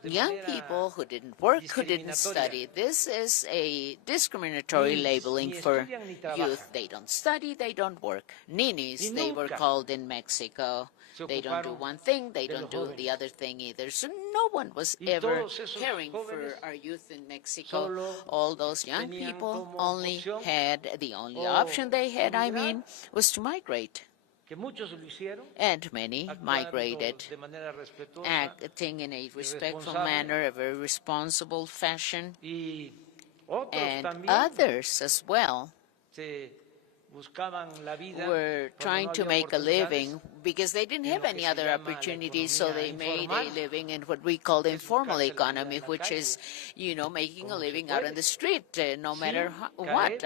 young people who didn't work, who didn't study. This is a discriminatory labeling for youth. They don't study, they don't work. Ninis, they were called in Mexico. They don't do one thing, they don't do the other thing either. So no one was ever caring for our youth in Mexico. All those young people only had, the only option they had, was to migrate. And many migrated, acting in a respectful manner, a very responsible fashion, and others as well were trying to make a living because they didn't have any other opportunities, so they made a living in what we call the informal economy, which is, making a living out on the street, no matter what.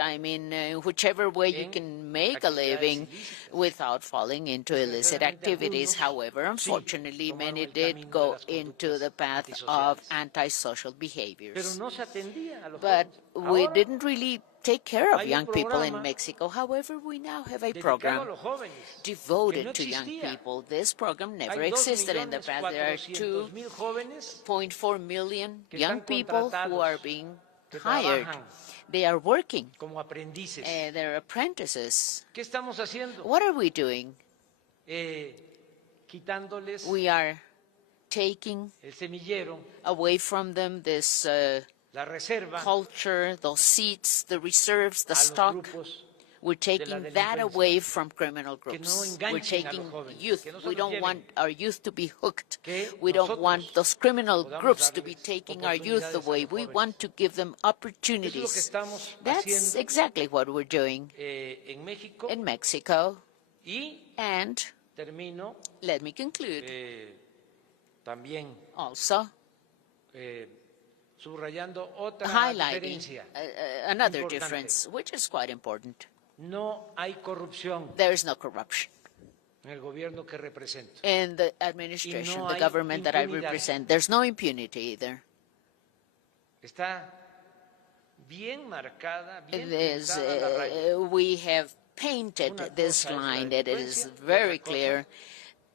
Whichever way you can make a living without falling into illicit activities. However, unfortunately, many did go into the path of antisocial behaviors. But we didn't really take care of young people in Mexico. However, we now have a program devoted to young people. This program never existed in the past. There are 2.4 million young people who are being hired. They are working. They're apprentices. What are we doing? We are taking away from them this culture, those seats, the reserves, the stock. We're taking that away from criminal groups. We're taking youth. We don't want our youth to be hooked. We don't want those criminal groups to be taking our youth away. We want to give them opportunities. That's exactly what we're doing in Mexico. And let me conclude also highlighting another difference, which is quite important. There is no corruption in the administration, the government that I represent. There's no impunity either. We have painted this line that it is very clear.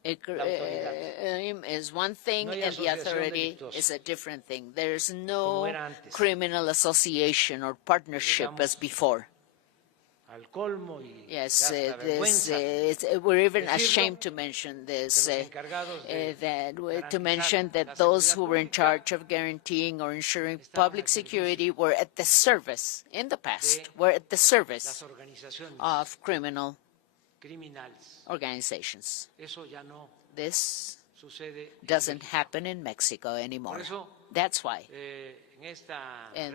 Is one thing and the authority is a different thing. There's no criminal association or partnership as before. Yes, we're even ashamed to mention this, to mention that those who were in charge of guaranteeing or ensuring public security were at the service, in the past, were at the service of criminal organizations. This doesn't happen in Mexico anymore. That's why in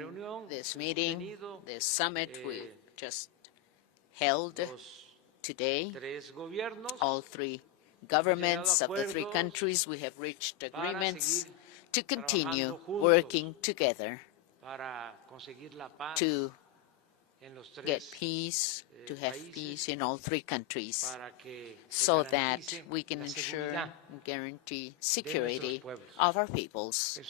this meeting, this summit we just held today, all three governments of the three countries, we have reached agreements to continue working together to get peace, to have peace in all three countries, so that we can ensure and guarantee security of our peoples.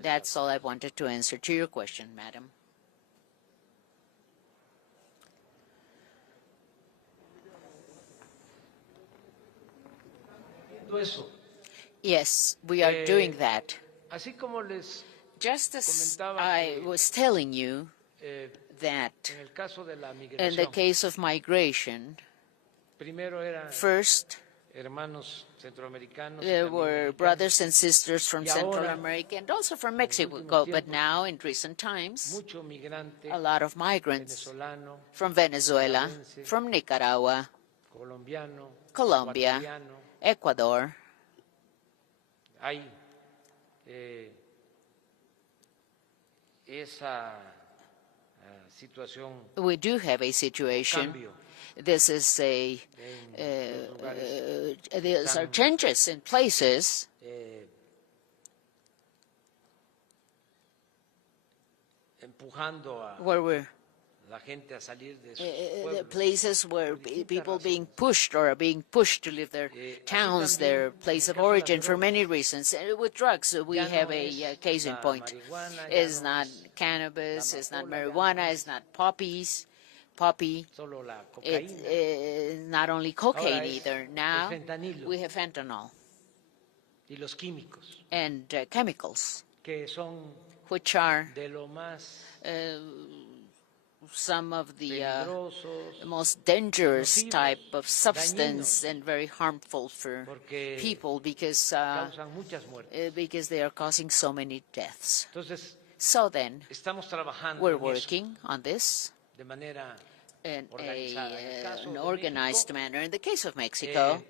That's all I wanted to answer to your question, Madam. Yes, we are doing that. Just as I was telling you that in the case of migration, first there were brothers and sisters from Central America and also from Mexico, but now in recent times, a lot of migrants from Venezuela, from Nicaragua, Colombia, Ecuador. We do have a situation. This is these are changes in places where we're places where people being pushed or are being pushed to leave their towns, their place of origin, for many reasons. With drugs, we have a case in point. It's not cannabis, it's not marijuana, it's not poppies. poppy. solo la It's cocaína. not only cocaine Ahora es either. el Now fentanilo. we have fentanyl Y los químicos, and chemicals, que son which are de lo más some of the peligrosos, most dangerous nocivos, type of substance dañinos, and very harmful for porque people because causan muchas muertes. they are causing so many deaths. Entonces, So then, estamos trabajando we're en eso working on this de manera in organizada. En el caso an de organized México, manner. In the case of Mexico,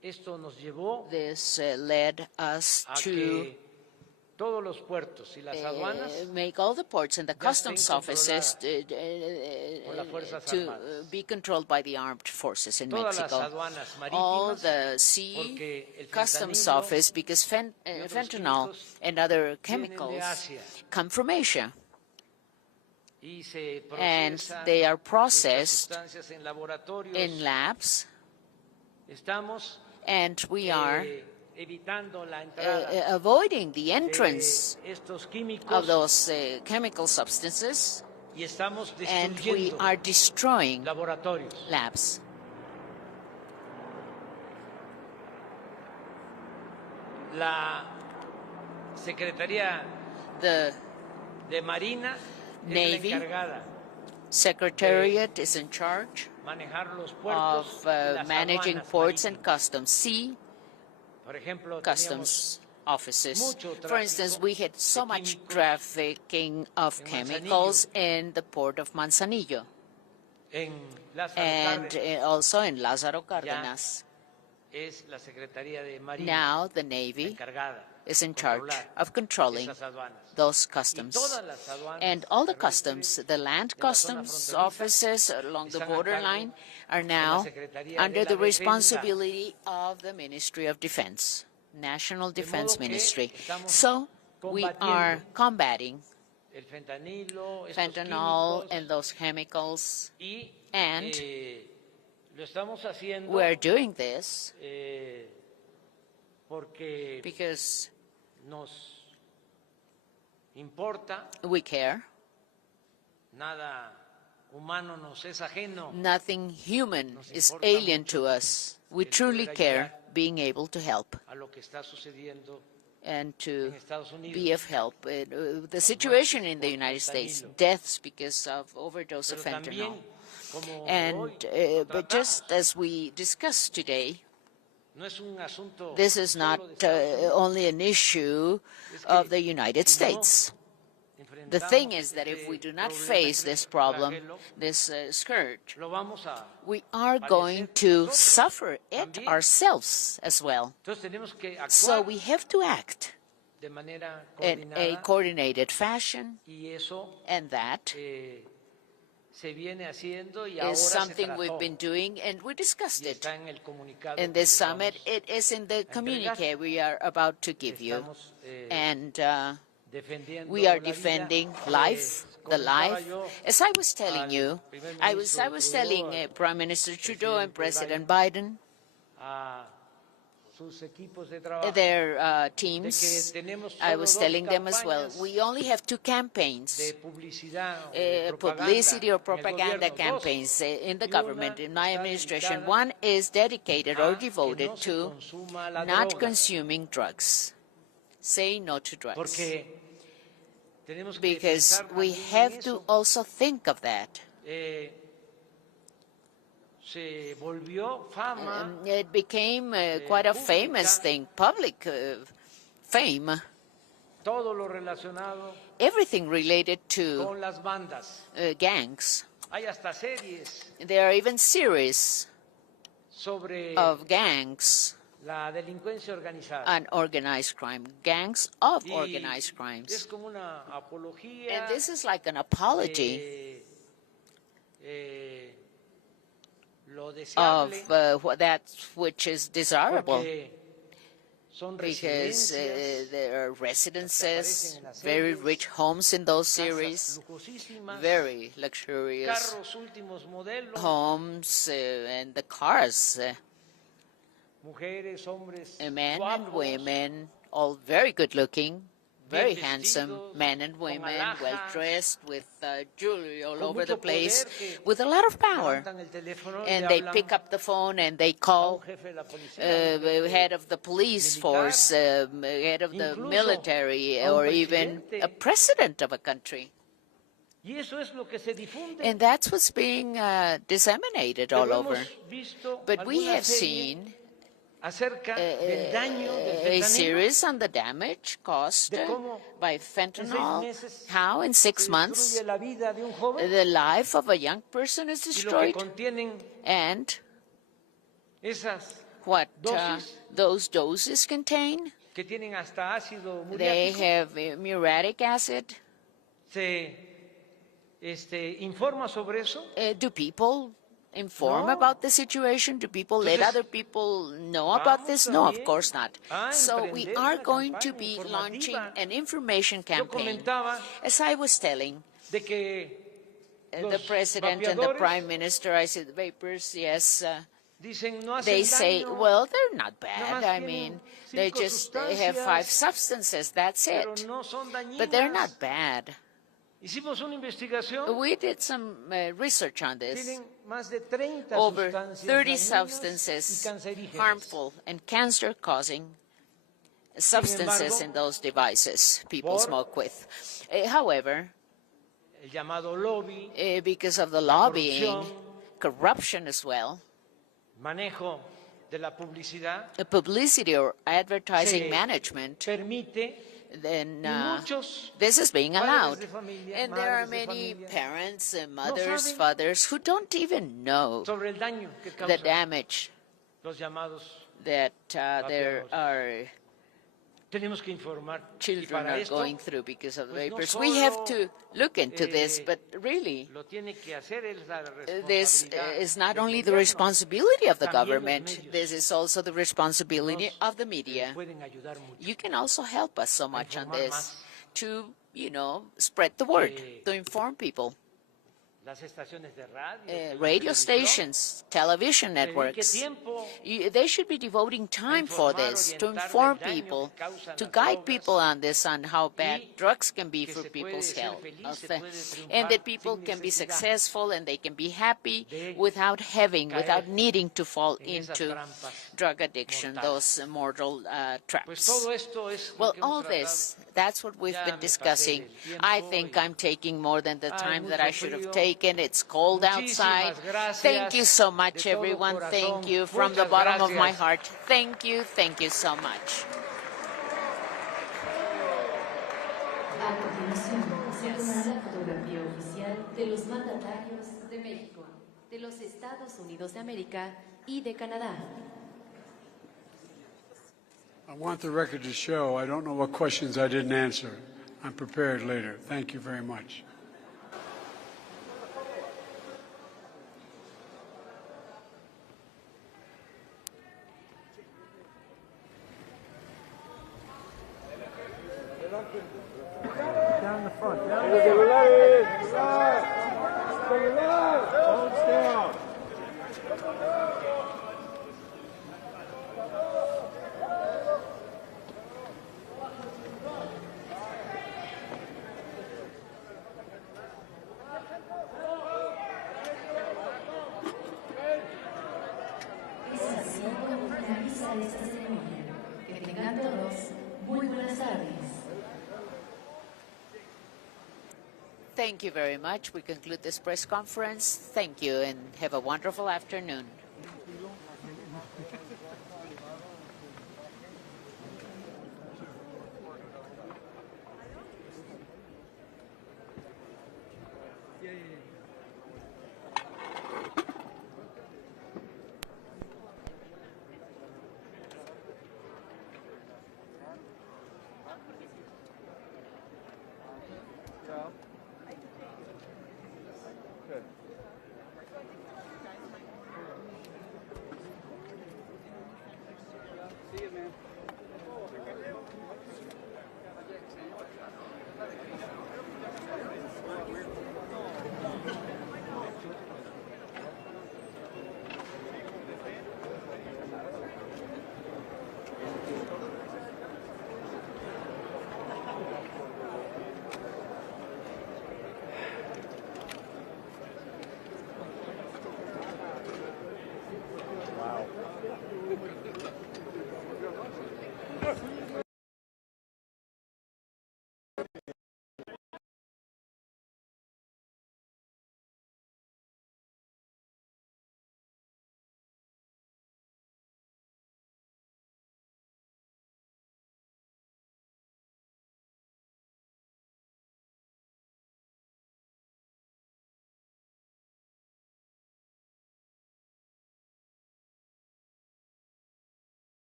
esto nos llevó this led us a to que todos los puertos y las aduanas make all the ports and the ya customs estén offices por las Fuerzas to Armadas. be controlled by the armed forces in Todas las Mexico. aduanas All marítimas, the sea porque el customs fentanilo office, because otros fentanyl químicos and other vienen de chemicals Asia. come from Asia, y se and procesan they are estas processed sustancias en laboratorios. in labs, Estamos and we are evitando la entrada avoiding the entrance de estos químicos of those chemical substances, y estamos and we destruyendo are destroying laboratorios. labs. La Secretaría The de Marina Navy es la encargada Secretariat is in charge manejar los puertos of y las managing aduanas ports and marítimas. customs, sea Por ejemplo, customs offices. mucho For instance, we had so de much químicos trafficking of en chemicals in the port of Manzanillo en Lázaro and Cárdenas also in Lázaro Cárdenas. es la Secretaría de Marina Now the la Navy encargada is in de charge controlar of controlling esas aduanas. those Y customs. todas las aduanas And all the terrestres customs, the land de la zona customs fronteriza offices along the están a borderline cargo are de la now Secretaría under de the la Defensa. responsibility of the Ministry of Defense, National De Defense modo que Ministry. estamos So we are combatiendo combating el fentanilo, estos fentanyl químicos, and those chemicals, y and lo estamos haciendo we're doing this porque because nos importa, we care. nada humano nos es ajeno. Nothing human Nos is importa alien mucho to us. We el truly poder care ayudar being able to help a lo que está sucediendo and to en Estados Unidos. be of help. The situation in the United States, deaths because of overdose of Pero fentanyl. también, como And hoy lo but tratamos, just as we discussed today, no es un asunto this is not solo de Estados Unidos. only an issue Es que of the United si no States. The thing enfrentamos is that if este we do not problema, face this problem, flagelo, this scourge, lo vamos a we are going to suffer it también. ourselves as well. Entonces tenemos que So actuar we have to act de manera in a coordinada coordinated fashion, y eso and that se viene haciendo y ahora is se something we've trató been doing, and we discussed y it está en el comunicado in que this les summit. vamos It is in the a entregar. communique we are about to give you, Estamos, and defendiendo we are la vida. defending life, the Comentaba life. yo As I was telling al you, primer I was ministro telling Trudeau, al Prime Minister Trudeau and presidente President Biden, a sus equipos de trabajo their de teams, que tenemos I solo was dos telling them as well, campañas we only have two campaigns, de publicidad o de publicity or propaganda propaganda en el gobierno, campaigns in the y government, una in my está administration. dedicada One is dedicated or a que devoted no se to consuma la not droga, consuming drugs. Say no to drugs. porque tenemos que Because pensar we también en have to eso. also think of that. Se volvió fama It became quite a famous pública. thing, public fame, todo lo relacionado everything related to con las bandas. gangs. Hay hasta series There are even series sobre of gangs la delincuencia organizada. and organized crime, gangs of Y organized es crimes. como una apología And this is like an apology lo of deseable that which is desirable, porque son because residencias there are residences, aparecen en las very series, rich homes in those casas series, lujosísimas, very luxurious carros últimos modelos, homes, and the cars, mujeres, hombres, men and guapos, women, all very good looking, very handsome men and women, well-dressed, with jewelry all over the place, with a lot of power. And they pick up the phone and they call the head of the police force, head of the military, or even a president of a country. And that's what's being disseminated all over. But we have seen a series on the damage caused by fentanyl, how in 6 months the life of a young person is destroyed, and what those doses contain. They have muriatic acid. Do people inform about the situation? Do people let other people know about this? No, of course not. So we are going to be launching an information campaign. As I was telling the President and the Prime Minister, I said, the vapors, yes, they say, well, they're not bad. I mean, they just have 5 substances, that's it. But they're not bad. We did some research on this. Over 30 substances, harmful and cancer-causing substances in those devices people smoke with. However, because of the lobbying, corruption as well, publicity or advertising management, then this is being allowed. And there are many parents, mothers, fathers who don't even know the damage that there are children are going through because of the vapors. We have to look into this, but really, this is not only the responsibility of the government, this is also the responsibility of the media. You can also help us so much on this to, spread the word, to inform people. Radio stations, television networks, they should be devoting time for this, to inform people, to guide people on this, on how bad drugs can be for people's health, and that people can be successful and they can be happy without needing to fall into drug addiction, those mortal traps. Well, all this, that's what we've been discussing. I think I'm taking more than the time that I should have taken. It's cold outside. Thank you so much, everyone. Thank you from the bottom of my heart. Thank you so much. A continuación, se tomará la fotografía oficial de los mandatarios de México, de los Estados Unidos de América y de Canadá. I want the record to show I don't know what questions I didn't answer. I'm prepared later. Thank you very much. Down the front. Down the front. Es así como finaliza esta ceremonia. Que tengan todos muy buenas tardes. Thank you very much. We conclude this press conference. Thank you and have a wonderful afternoon.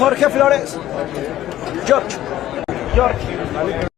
Jorge Flores. George.